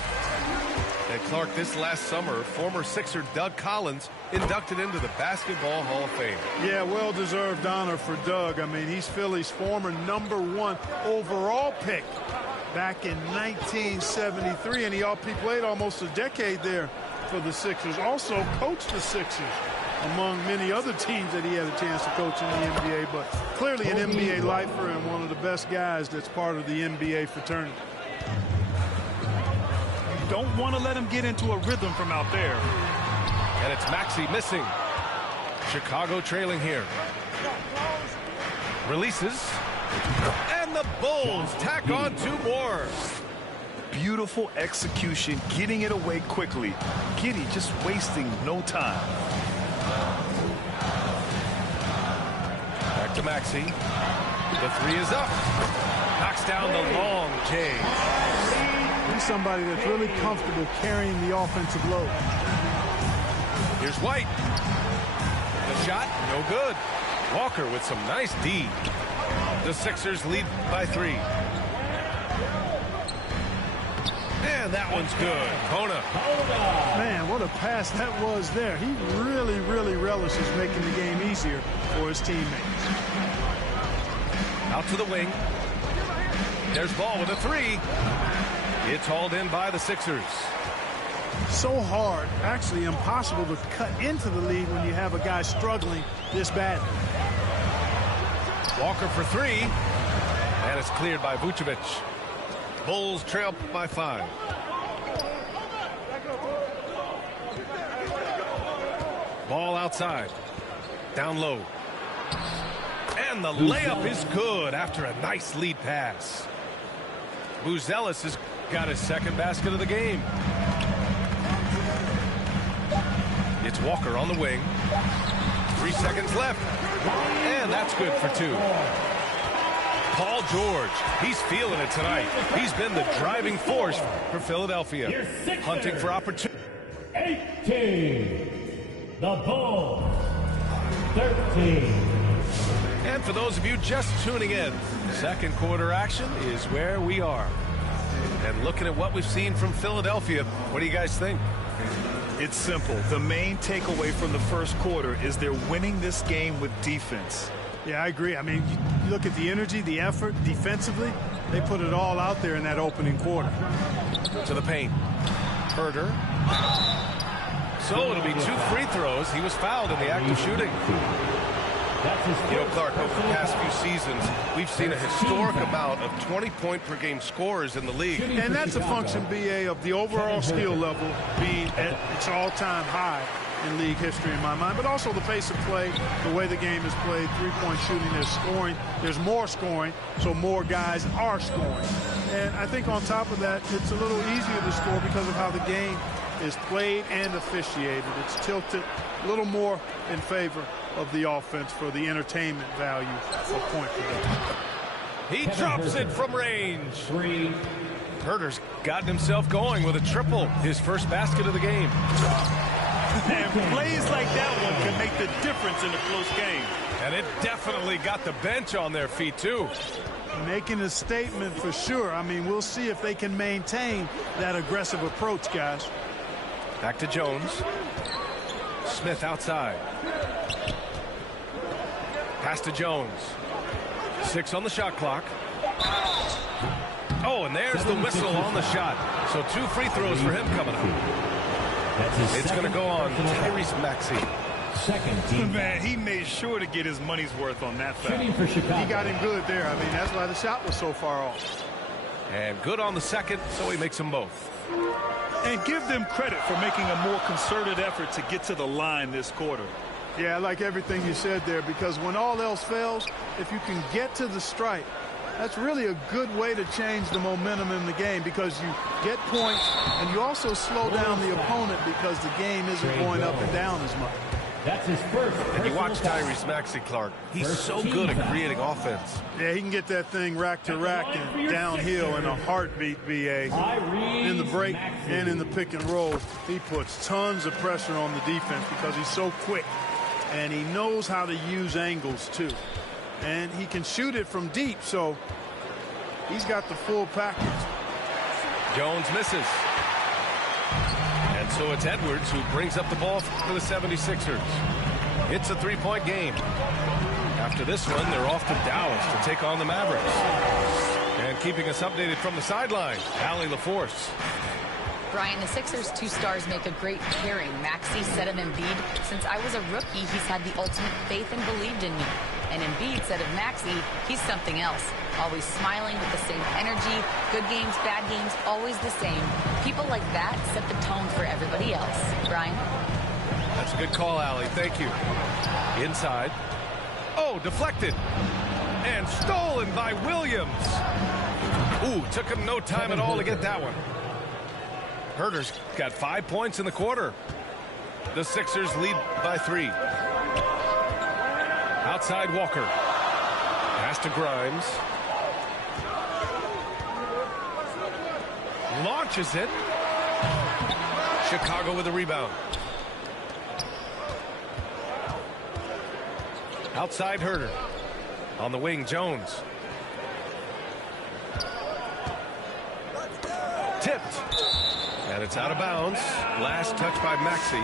And Clark, this last summer, former Sixer Doug Collins inducted into the Basketball Hall of Fame. Yeah, well-deserved honor for Doug. I mean, he's Philly's former #1 overall pick back in 1973, and he played almost a decade there for the Sixers. Also coached the Sixers, among many other teams that he had a chance to coach in the NBA, but clearly an NBA lifer and one of the best guys that's part of the NBA fraternity. Don't want to let him get into a rhythm from out there. And it's Maxey missing. Chicago trailing here. Releases. And the Bulls tack on 2 more. Beautiful execution, getting it away quickly. Giddey just wasting no time. Back to Maxey. The 3 is up. Knocks down the long J. He's somebody that's really comfortable carrying the offensive load. Here's White. The shot, no good. Walker with some nice D. The Sixers lead by 3. And that one's good. Kona. Man, what a pass that was there. He really, really relishes making the game easier for his teammates. Out to the wing. There's Ball with a 3. It's hauled in by the Sixers. So hard, actually impossible to cut into the lead when you have a guy struggling this badly. Walker for 3. And it's cleared by Vucevic. Bulls trail by 5. Ball outside. Down low. And the layup is good after a nice lead pass. Buzelis has got his second basket of the game. It's Walker on the wing. 3 seconds left. And that's good for 2. Paul George, he's feeling it tonight. He's been the driving force for Philadelphia. Hunting for opportunity. 18. The Bulls. 13. And for those of you just tuning in, second quarter action is where we are. And looking at what we've seen from Philadelphia, what do you guys think? It's simple. The main takeaway from the first quarter is they're winning this game with defense. Yeah, I agree. I mean, you look at the energy, the effort defensively, they put it all out there in that opening quarter. To the paint. Herder. So it'll be 2 free throws. He was fouled in the act of shooting. You know, Clark, over the past few seasons, we've seen a historic amount of 20-point-per-game scorers in the league. And that's a function, BA, of the overall skill level being at its all-time high in league history in my mind, but also the pace of play, the way the game is played, three-point shooting, there's scoring, there's more scoring, so more guys are scoring. And I think on top of that, it's a little easier to score because of how the game is played and officiated. It's tilted a little more in favor of the offense for the entertainment value of point production. He drops it from range. Herder's gotten himself going with a triple, his first basket of the game. And plays like that one can make the difference in a close game. And it definitely got the bench on their feet, too. Making a statement for sure. I mean, we'll see if they can maintain that aggressive approach, guys. Back to Jones. Smith outside. Pass to Jones. 6 on the shot clock. Oh, and there's the whistle on the shot. So 2 free throws for him coming up. It's going to go on Tyrese Maxey. Second team. Man, he made sure to get his money's worth on that foul. Shooting for Chicago. He got him good there. I mean, that's why the shot was so far off. And good on the second, so he makes them both. And give them credit for making a more concerted effort to get to the line this quarter. Yeah, I like everything you said there, because when all else fails, if you can get to the stripe, that's really a good way to change the momentum in the game, because you get points and you also slow down the opponent because the game isn't going up and down as much. That's his first. And you watch Tyrese Maxey, Clark. He's so good at creating offense. Yeah, he can get that thing rack to rack and downhill in a heartbeat, BA. In the break and in the pick and roll, he puts tons of pressure on the defense because he's so quick. And he knows how to use angles, too. And he can shoot it from deep, so he's got the full package. Jones misses. And so it's Edwards who brings up the ball for the 76ers. It's a three-point game. After this one, they're off to Dallas to take on the Mavericks. And keeping us updated from the sideline, Allie LaForce. Brian, the Sixers' two stars make a great pairing. Maxey said of Embiid, since I was a rookie, he's had the ultimate faith and believed in me. And Embiid said of Maxey, he's something else. Always smiling with the same energy. Good games, bad games, always the same. People like that set the tone for everybody else. Brian? That's a good call, Allie. Thank you. Inside. Oh, deflected. And stolen by Williams. Ooh, took him no time at all to get that one. Herter's got 5 points in the quarter. The Sixers lead by 3. Outside Walker. Pass to Grimes. Launches it. Chicago with a rebound. Outside Herter. On the wing, Jones. Tipped. And it's out of bounds. Last touch by Maxey.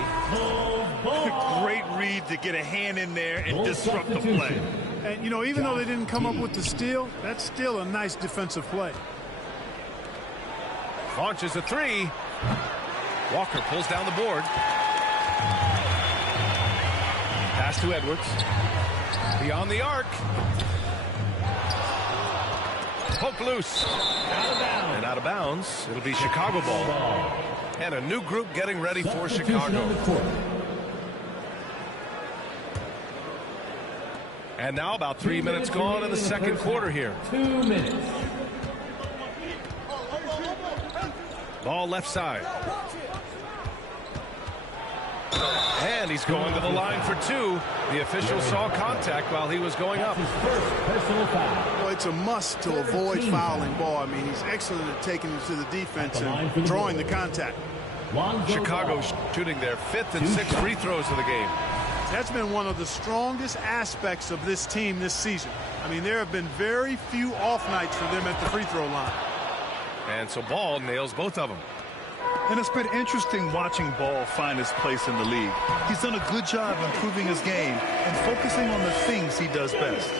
Great read to get a hand in there and disrupt the play. And, you know, even though they didn't come up with the steal, that's still a nice defensive play. Launches a three. Walker pulls down the board. Pass to Edwards. Beyond the arc. Poke loose. And out of bounds. It'll be Chicago ball. And a new group getting ready for Chicago. And now about 3 minutes gone in the second quarter here. 2 minutes. Ball left side. And he's going to the line for 2. The official saw contact while he was going up. Well, it's a must to avoid fouling ball. I mean, he's excellent at taking it to the defense and drawing the contact. Chicago shooting their 5th and 6th free throws of the game. That's been one of the strongest aspects of this team this season. I mean, there have been very few off nights for them at the free throw line. And so Ball nails both of them. And it's been interesting watching Ball find his place in the league. He's done a good job improving his game and focusing on the things he does best.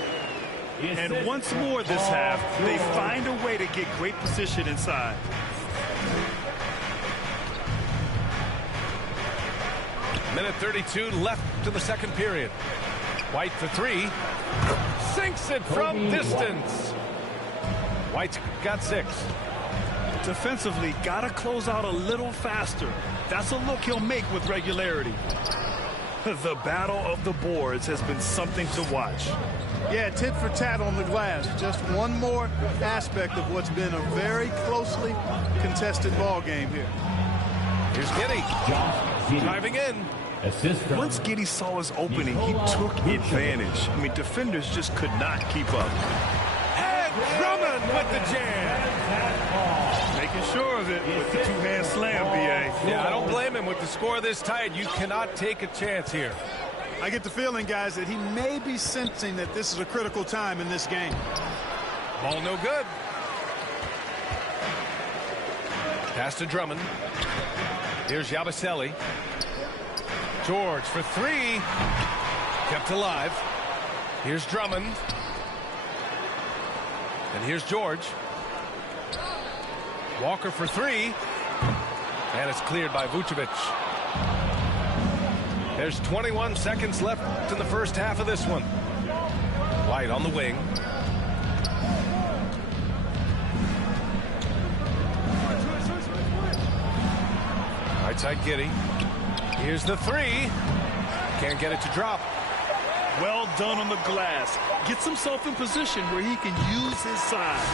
And once more this half, they find a way to get great position inside. Minute 32 left to the second period. White for 3. Sinks it from distance. White's got 6. Defensively, got to close out a little faster. That's a look he'll make with regularity. The battle of the boards has been something to watch. Yeah, tit for tat on the glass. Just one more aspect of what's been a very closely contested ball game here. Here's Giddey. Driving in. Once Giddey saw his opening, he took advantage. I mean, defenders just could not keep up. And Drummond with the jam. Making sure of it with the two-hand slam, B.A. Yeah, I don't blame him with the score this tight. You cannot take a chance here. I get the feeling, guys, that he may be sensing that this is a critical time in this game. Ball no good. Pass to Drummond. Here's Yabusele. George for 3. Kept alive. Here's Drummond. And here's George. Walker for 3. And it's cleared by Vucevic. There's 21 seconds left in the first half of this one. White on the wing. Right side Giddey. Here's the 3. Can't get it to drop. Well done on the glass. Gets himself in position where he can use his size.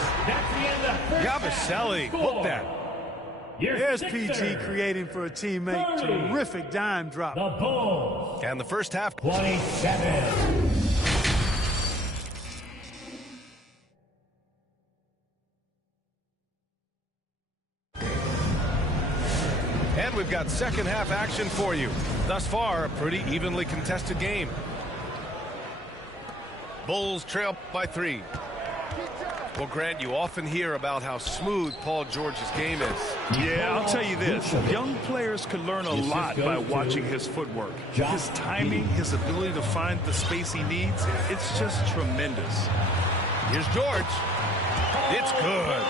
Yabusele, look that. There's PG creating for a teammate. Terrific dime drop. The Bulls. And the first half. 27. And we've got second half action for you. Thus far, a pretty evenly contested game. Bulls trail by 3. Well, Grant, you often hear about how smooth Paul George's game is. Yeah, I'll tell you this. Young players can learn a lot by watching his footwork. His timing, his ability to find the space he needs, it's just tremendous. Here's George. It's good.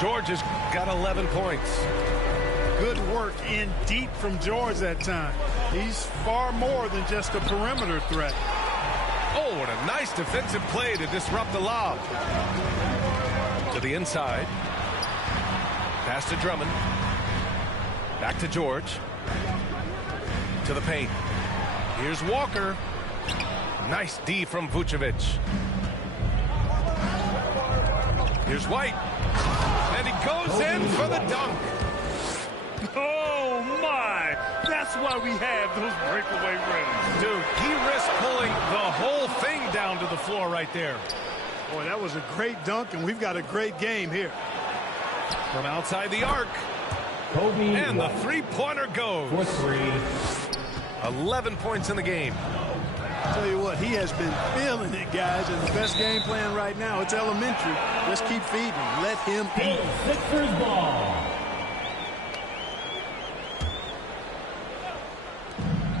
George has got 11 points. Good work in deep from George that time. He's far more than just a perimeter threat. Oh, what a nice defensive play to disrupt the lob. To the inside. Pass to Drummond. Back to George. To the paint. Here's Walker. Nice D from Vucevic. Here's White. And he goes in for the dunk. Oh, my. That's why we have those breakaway rims. Dude, he risked pulling the whole thing down to the floor right there. Boy, that was a great dunk, and we've got a great game here. From outside the arc. Kobe and the three-pointer goes. For 3. 11 points in the game. I'll tell you what, he has been feeling it, guys, and the best game plan right now, it's elementary. Just keep feeding him. Let him eat. Sixers ball.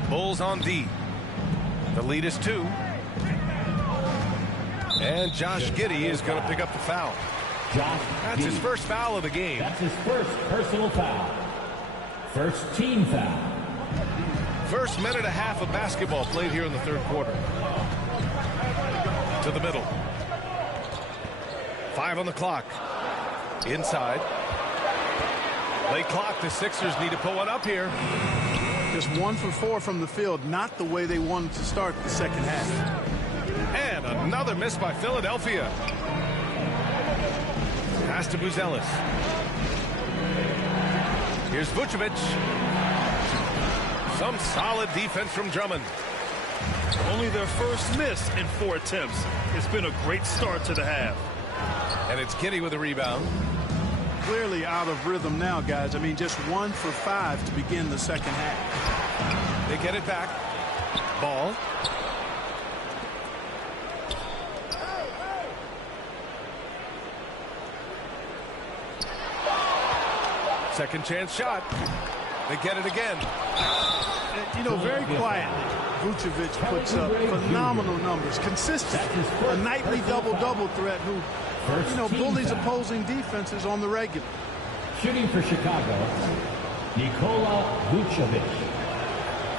Bulls on D. The lead is 2. And Josh Giddey is going to pick up the foul. That's his first foul of the game. That's his first personal foul. First team foul. First minute and a half of basketball played here in the third quarter. To the middle. 5 on the clock. Inside. Late clock. The Sixers need to put one up here. Just 1 for 4 from the field. Not the way they wanted to start the second half. And another miss by Philadelphia. Pass to Buzelis. Here's Vucevic. Some solid defense from Drummond. Only their first miss in 4 attempts. It's been a great start to the half. And it's Giddey with a rebound. Clearly out of rhythm now, guys. I mean, just 1 for 5 to begin the second half. They get it back. Ball. Second chance shot. They get it again. You know, very quietly, Vucevic puts up phenomenal numbers. Consistent. A nightly double-double threat who, you know, bullies opposing defenses on the regular. Shooting for Chicago, Nikola Vucevic.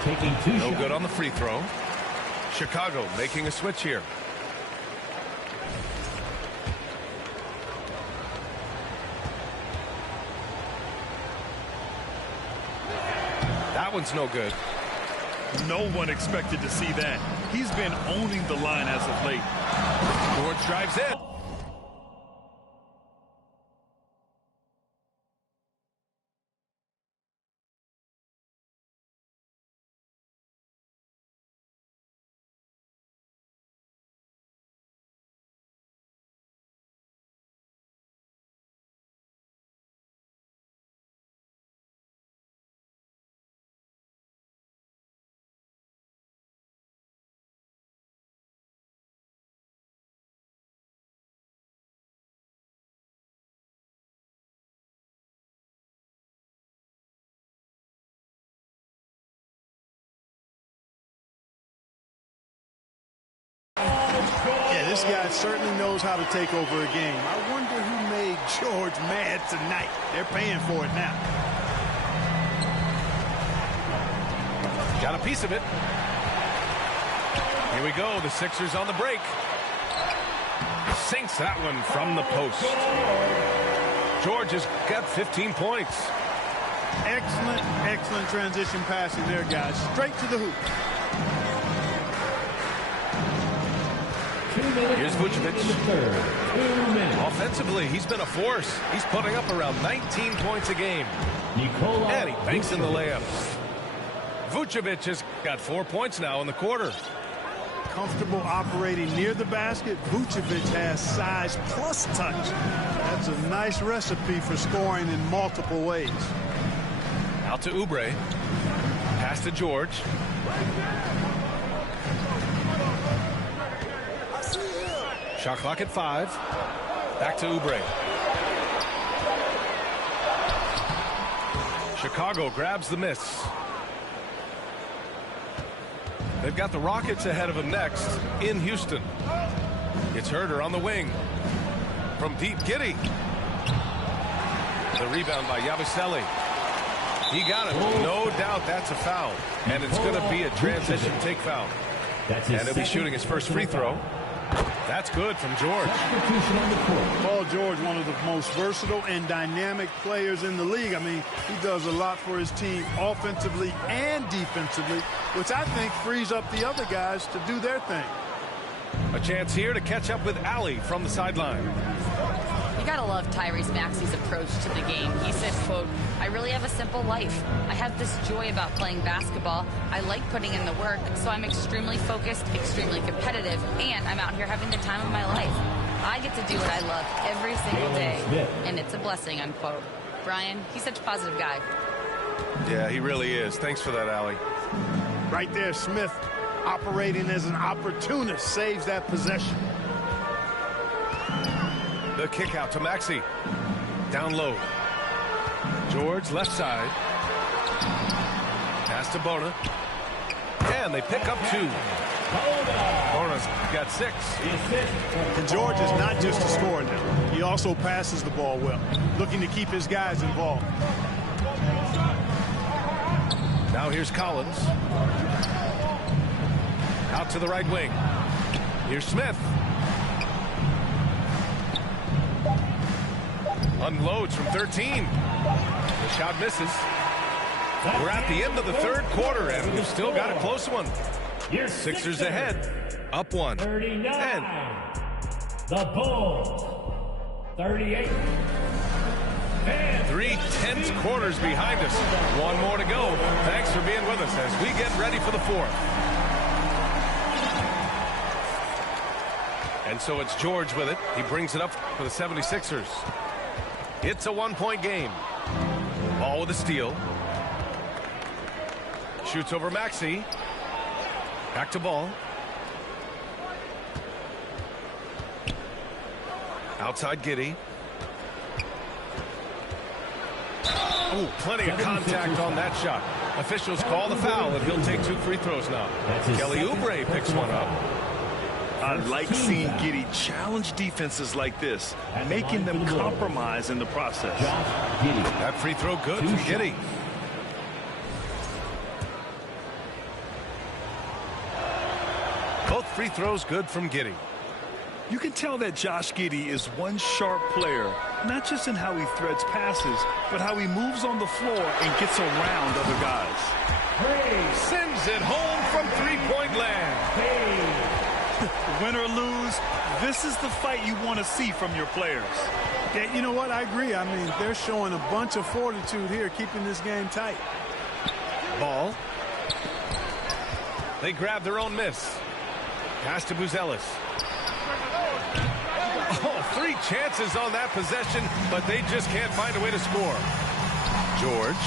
Taking 2 shots. No good on the free throw. Chicago making a switch here. That one's no good. No one expected to see that. He's been owning the line as of late. George drives in. Yeah, this guy certainly knows how to take over a game. I wonder who made George mad tonight. They're paying for it now. Got a piece of it. Here we go. The Sixers on the break. Sinks that one from the post. George has got 15 points. Excellent, excellent transition passing there, guys. Straight to the hoop. Here's Vucevic. Offensively, he's been a force. He's putting up around 19 points a game. And he banks in the layup. Vucevic has got 4 points now in the quarter. Comfortable operating near the basket. Vucevic has size plus touch. That's a nice recipe for scoring in multiple ways. Out to Oubre. Pass to George. Shot clock at 5. Back to Oubre. Chicago grabs the miss. They've got the Rockets ahead of them next in Houston. It's Herder on the wing. From deep, Giddey. The rebound by Yabusele. He got it. No doubt that's a foul. And it's going to be a transition take foul. And he'll be shooting his first free throw. That's good from George. Paul George, one of the most versatile and dynamic players in the league. I mean, he does a lot for his team offensively and defensively, which I think frees up the other guys to do their thing. A chance here to catch up with Allie from the sideline. You gotta love Tyrese Maxey's approach to the game. He said, quote, "I really have a simple life. I have this joy about playing basketball. I like putting in the work, so I'm extremely focused, extremely competitive, and I'm out here having the time of my life. I get to do what I love every single day, and it's a blessing," unquote. Brian, he's such a positive guy. Yeah, he really is. Thanks for that, Allie. Right there, Smith, operating as an opportunist, saves that possession. The kick out to Maxey. Down low. George, left side. Pass to Bona. And they pick up 2. Bona's got 6. And George is not just a scorer now. He also passes the ball well, looking to keep his guys involved. Now here's Collins. Out to the right wing. Here's Smith. Unloads from 13. The shot misses. We're at the end of the third quarter, and we've still got a close one. Sixers ahead. Up 1. 39. And the Bulls. 38. 3 tense quarters behind us. 1 more to go. Thanks for being with us as we get ready for the 4th. And so it's George with it. He brings it up for the 76ers. It's a 1-point game. Ball with a steal. Shoots over Maxey. Back to Ball. Outside Giddey. Oh, plenty of contact on that shot. Officials call the foul, and he'll take 2 free throws now. Kelly Oubre picks one up. I like seeing Giddey challenge defenses like this, making them compromise in the process. That free throw good from Giddey. Both free throws good from Giddey. You can tell that Josh Giddey is one sharp player, not just in how he threads passes, but how he moves on the floor and gets around other guys. Sends it home from three-point land. Win or lose, this is the fight you want to see from your players. Yeah, you know what? I agree. I mean, they're showing a bunch of fortitude here, keeping this game tight. Ball. They grab their own miss. Pass to Buzelis. Oh, 3 chances on that possession, but they just can't find a way to score. George.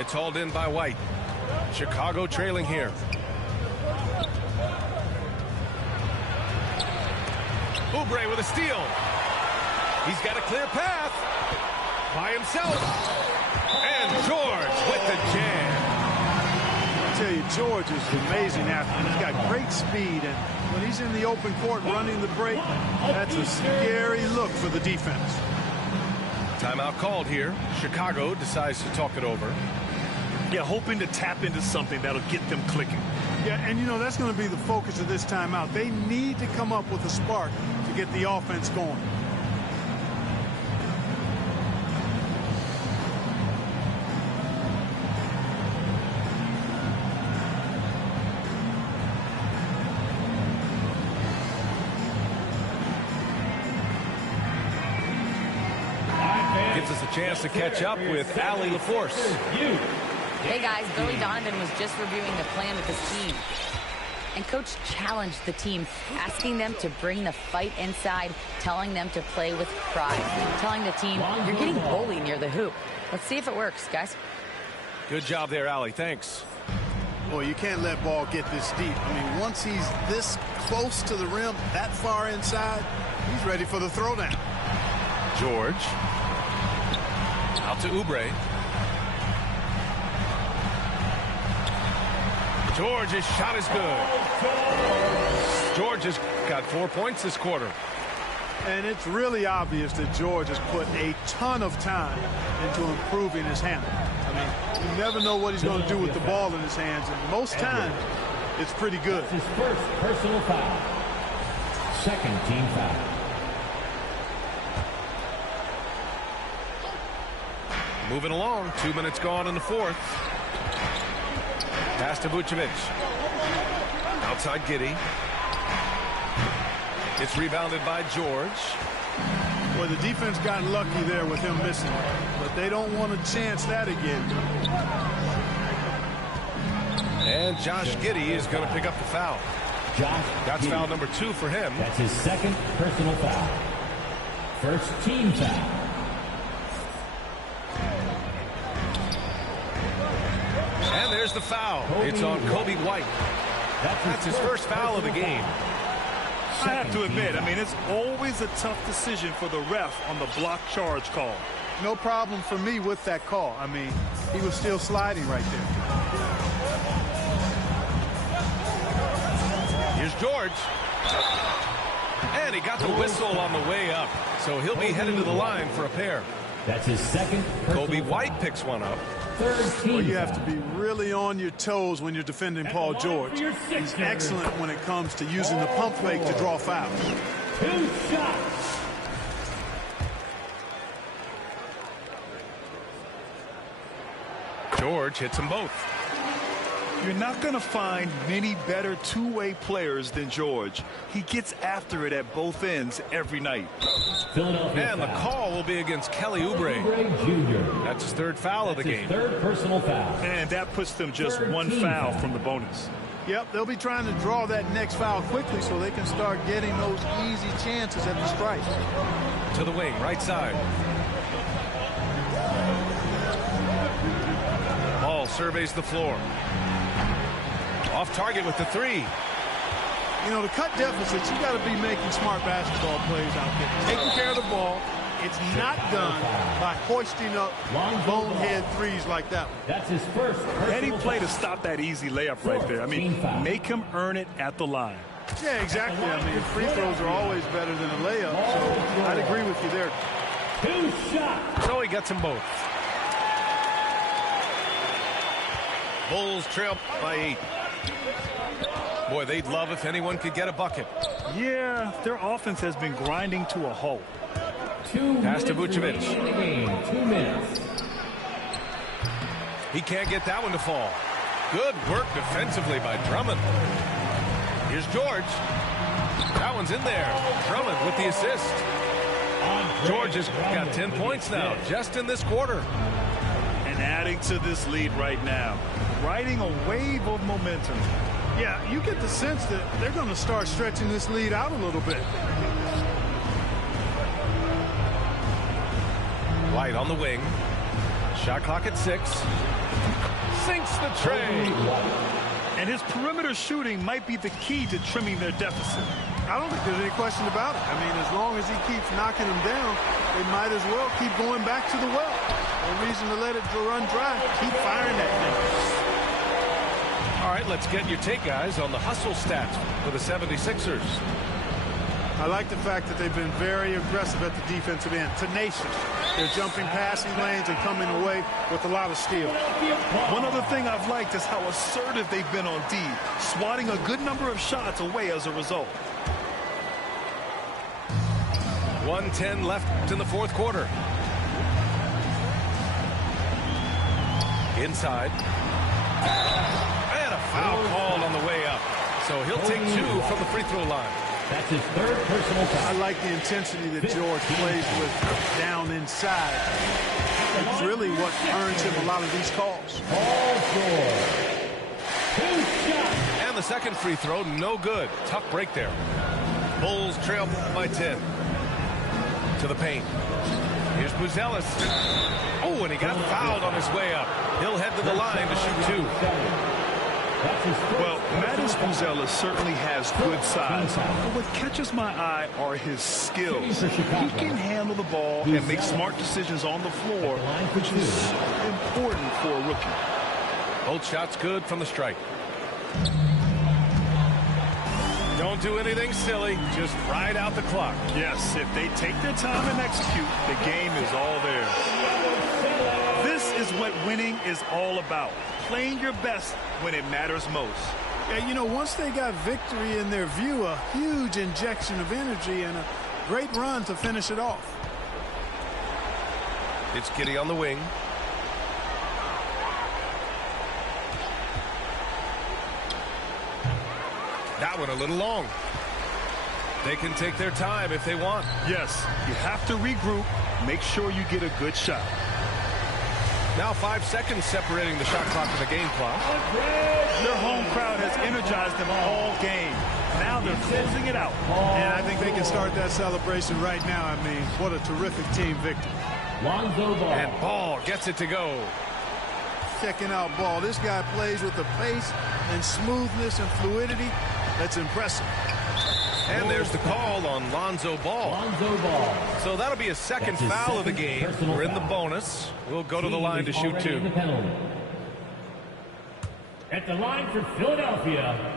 It's hauled in by White. Chicago trailing here. Oubre with a steal. He's got a clear path by himself. And George with the jam. I tell you, George is an amazing athlete. He's got great speed, and when he's in the open court running the break, that's a scary look for the defense. Timeout called here. Chicago decides to talk it over. Yeah, hoping to tap into something that'll get them clicking. Yeah, and you know, that's going to be the focus of this timeout. They need to come up with a spark to get the offense going. Gives us a chance to catch up with Allie LaForce. Hey guys, Billy Donovan was just reviewing the plan with his team. And Coach challenged the team, asking them to bring the fight inside, telling them to play with pride, telling the team, you're getting bullied near the hoop. Let's see if it works, guys. Good job there, Allie. Thanks. Boy, you can't let ball get this deep. I mean, once he's this close to the rim, that far inside, he's ready for the throwdown. George. Out to Oubre. George's shot is good. George has got 4 points this quarter. And it's really obvious that George has put a ton of time into improving his handle. I mean, you never know what he's going to do with the ball in his hands, and most times it's pretty good. His first personal foul. Second team foul. Moving along, 2 minutes gone in the fourth. Pass to Vucevic. Outside Giddey. It's rebounded by George. Well, the defense got lucky there with him missing, but they don't want to chance that again. And Josh Giddey is going to pick up the foul. That's foul number 2 for him. That's his second personal foul. First team foul. And there's the foul. It's on Kobe White. That's his first foul of the game. I have to admit, I mean, it's always a tough decision for the ref on the block charge call. No problem for me with that call. I mean, he was still sliding right there. Here's George. And he got the whistle on the way up. So he'll be headed to the line for a pair. That's his second. Kobe White picks one up. Well, you have to be really on your toes when you're defending Paul George. He's excellent when it comes to using the pump fake to draw fouls. 2 shots. George hits them both. You're not going to find many better two-way players than George. He gets after it at both ends every night. And the call will be against Kelly Oubre. That's his third foul of the game. Third personal foul. And that puts them just one foul from the bonus. Yep, they'll be trying to draw that next foul quickly so they can start getting those easy chances at the stripe. To the wing, right side. Ball surveys the floor. Off target with the 3. You know, to cut deficits, you got to be making smart basketball plays out there. Taking care of the ball. It's not done by hoisting up bonehead threes like that one. That's his first. Any play to stop that easy layup right there. I mean, make him earn it at the line. Yeah, exactly. I mean, free throws are always better than a layup, so I'd agree with you there. 2 shots. So he gets them both. Bulls trail by 8. Boy, they'd love if anyone could get a bucket. Yeah, their offense has been grinding to a halt. Pass to Vucevic. 2 minutes. He can't get that one to fall. Good work defensively by Drummond. Here's George. That one's in there. Drummond with the assist. George has got 10 points now, just in this quarter. And adding to this lead right now. Riding a wave of momentum. Yeah, you get the sense that they're going to start stretching this lead out a little bit. White on the wing. Shot clock at 6. Sinks the tray. And his perimeter shooting might be the key to trimming their deficit. I don't think there's any question about it. I mean, as long as he keeps knocking them down, they might as well keep going back to the well. No reason to let it run dry. Keep firing that thing. All right, let's get your take, guys, on the hustle stats for the 76ers. I like the fact that they've been very aggressive at the defensive end. Tenacious. They're jumping passing lanes and coming away with a lot of steal. One other thing I've liked is how assertive they've been on D, swatting a good number of shots away as a result. 1:10 left in the fourth quarter. Inside. And a foul called on the way up. So he'll take 2 from the free throw line. That's his third personal foul. I like the intensity that George plays with down inside. It's really what earns him a lot of these calls. Paul George. 2 shots. And the second free throw, no good. Tough break there. Bulls trail by 10. To the paint. Here's Buzelis. Oh, and he got fouled on his way up. He'll head to the line to shoot 2. Well, Matis Buzella certainly has good size, but what catches my eye are his skills. He can handle the ball and make smart decisions on the floor, which is important for a rookie. Both shots good from the stripe. Don't do anything silly. Just ride out the clock. Yes, if they take their time and execute, the game is all theirs. This is what winning is all about. Playing your best when it matters most. Yeah, you know, once they got victory in their view, a huge injection of energy and a great run to finish it off. It's Giddey on the wing. That one a little long. They can take their time if they want. Yes, you have to regroup. Make sure you get a good shot. Now 5 seconds separating the shot clock and the game clock. Their home crowd has energized them all game. Now they're closing it out. And I think they can start that celebration right now. I mean, what a terrific team victory. And Ball gets it to go. Checking out Ball. This guy plays with the pace and smoothness and fluidity. That's impressive. And there's the call on Lonzo Ball. So that'll be a second foul of the game. We're in the bonus. We'll go to the line to shoot two. At the line for Philadelphia,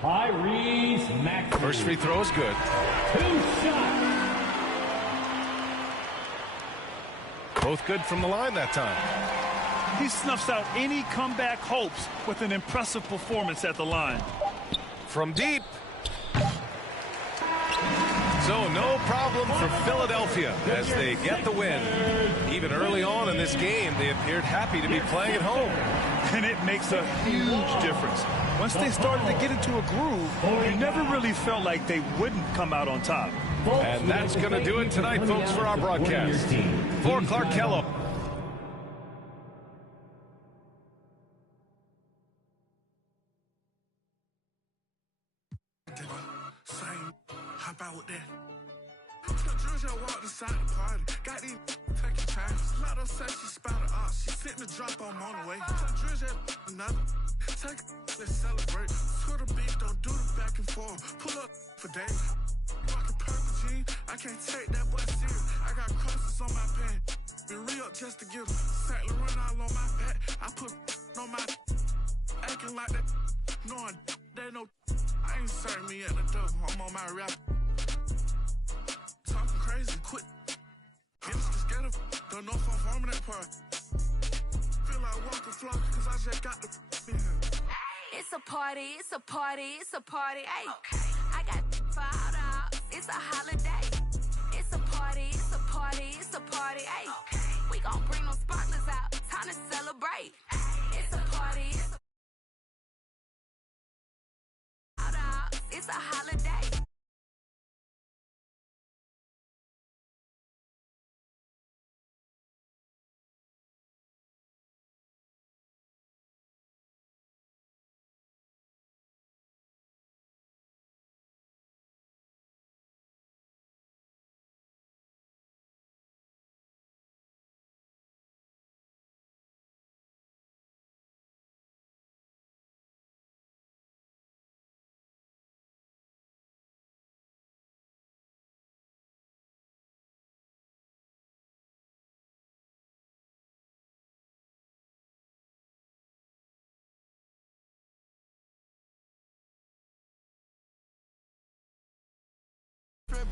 Tyrese Maxey. First free throw is good. 2 shots. Both good from the line that time. He snuffs out any comeback hopes with an impressive performance at the line. From deep. So no problem for Philadelphia as they get the win. Even early on in this game, they appeared happy to be playing at home. And it makes a huge difference. Once they started to get into a groove, you never really felt like they wouldn't come out on top. And that's going to do it tonight, folks, for our broadcast. For Clark Kellogg. Hop out with that. Georgia walked inside the party. Got these taking chances. Lotto said she spotted off. She sitting the drop on the way. Georgia another. Take let's celebrate. Twitter beef, don't do the back and forth. Pull up for days. Rockin' purple jeans. I can't take that boy serious. I got crosses on my pants. Been re-up just to get them. Saint Laurent all on my back. I put on my acting like that. Knowing they know I ain't serving me at the door. I'm on my rap. Talking crazy, quit. Gangsta scared of. Don't know if I'm farming that part. Feel like walking flock, cause I just got the in here. It's a party, it's a party, it's a party. Hey, okay. I got $5. It's a holiday. It's a party, it's a party, it's a party. Hey, okay. We gon' bring those sparklers out. Time to celebrate. It's a party, it's a it's a holiday.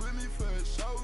With me for a show,